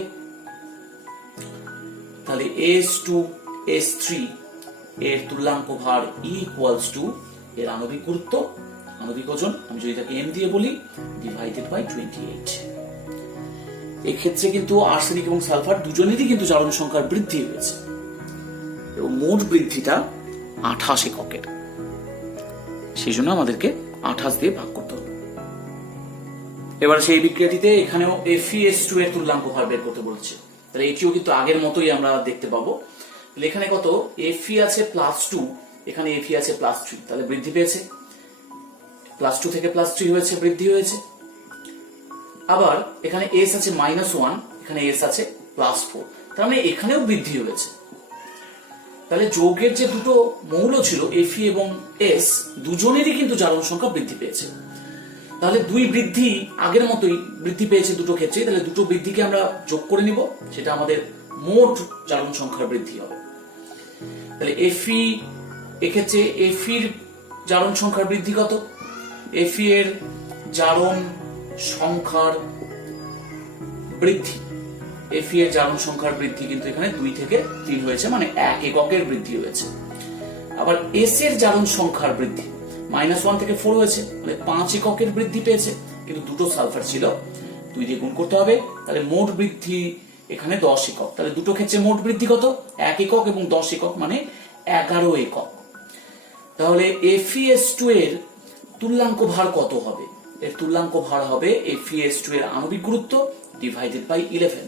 তাহলে AS2S3 এর তুল্যাঙ্ক ভার এর আণবিক গুরুত্ব, আণবিক ওজন, আমি যদি তাকে m দিয়ে বলি, /28। এক্ষেত্রে কিন্তু আর্সেনিক এবং সালফার দুজনেরই কিন্তু জারণ সংখ্যার বৃদ্ধি হয়েছে এবং মোট বৃদ্ধিটা 28 এককের। সেই জন্য আমাদেরকে 28 দিয়ে ভাগ করতে হবে। এবার সেই বিক্রিয়াটিতে এখানেও FeS2 এর তুল্যাঙ্ক ভার বের করতে বলেছে। তাহলে এটিও কিন্তু আগের মতোই আমরা দেখতে পাবো। এখানে কত? Fe আছে +2, এখানে Fe আছে +3, তাহলে বৃদ্ধি পেয়েছে, +2 থেকে +3 হয়েছে, বৃদ্ধি হয়েছে। আবার এখানে S আছে -1, এখানে S আছে +4, তার মানে এখানেও বৃদ্ধি হয়েছে। তাহলে যৌগের যে দুটো মৌল ছিল Fe এবং S, দুজনেরই কিন্তু জারণ সংখ্যা বৃদ্ধি পেয়েছে। তাহলে 2 বৃদ্ধি আগের মতোই বৃদ্ধি পেয়েছে দুটো ক্ষেত্রে, তাহলে দুটো বৃদ্ধিকে আমরা যোগ করে নিব, সেটা আমাদের মোট জারণ সংখ্যার বৃদ্ধি হবে। তাহলে Fe, এক্ষেত্রে Feর জারণ সংখ্যার বৃদ্ধি কত? Fe এর জারণ সংখ্যার বৃদ্ধি, Fe এর জারণ সংখ্যার বৃদ্ধি কিন্তু এখানে 2 থেকে 3 হয়েছে, মানে 1 এককের বৃদ্ধি হয়েছে। আবার S এর জারণ সংখ্যার বৃদ্ধি -1 থেকে 4 হয়েছে, মানে 5 এককের বৃদ্ধি পেয়েছে, কিন্তু দুটো সালফার ছিল, 2 দিয়ে গুণ করতে হবে, তাহলে মোট বৃদ্ধি এখানে 10 একক। তাহলে দুটো ক্ষেত্রে মোট বৃদ্ধি কত? 1 একক এবং 10 একক, মানে 11 একক। তাহলে FeS2 এর তুল্যাঙ্ক ভার কত হবে? এর তুল্যাঙ্ক ভার হবে FeS2 এর আণবিক গুরুত্ব /11।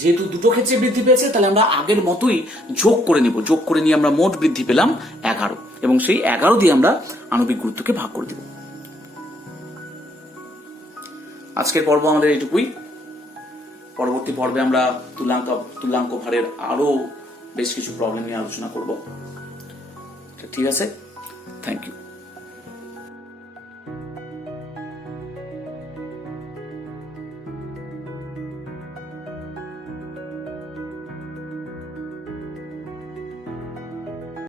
যেহেতু দুটো ক্ষেত্রে বৃদ্ধি পেয়েছে, তাহলে আমরা আগের মতোই যোগ করে নিব, যোগ করে নিয়ে আমরা মোট বৃদ্ধি পেলাম 11, এবং সেই 11 দিয়ে আমরা আণবিক গুরুত্বকে ভাগ করে দিব। আজকের পর্ব আমাদের এইটুকুই। পরবর্তী পর্বে আমরা তুল্যাঙ্ক ভারের আরো বেশ কিছু প্রবলেম নিয়ে আলোচনা করব। ঠিক আছে, থ্যাংক ইউ।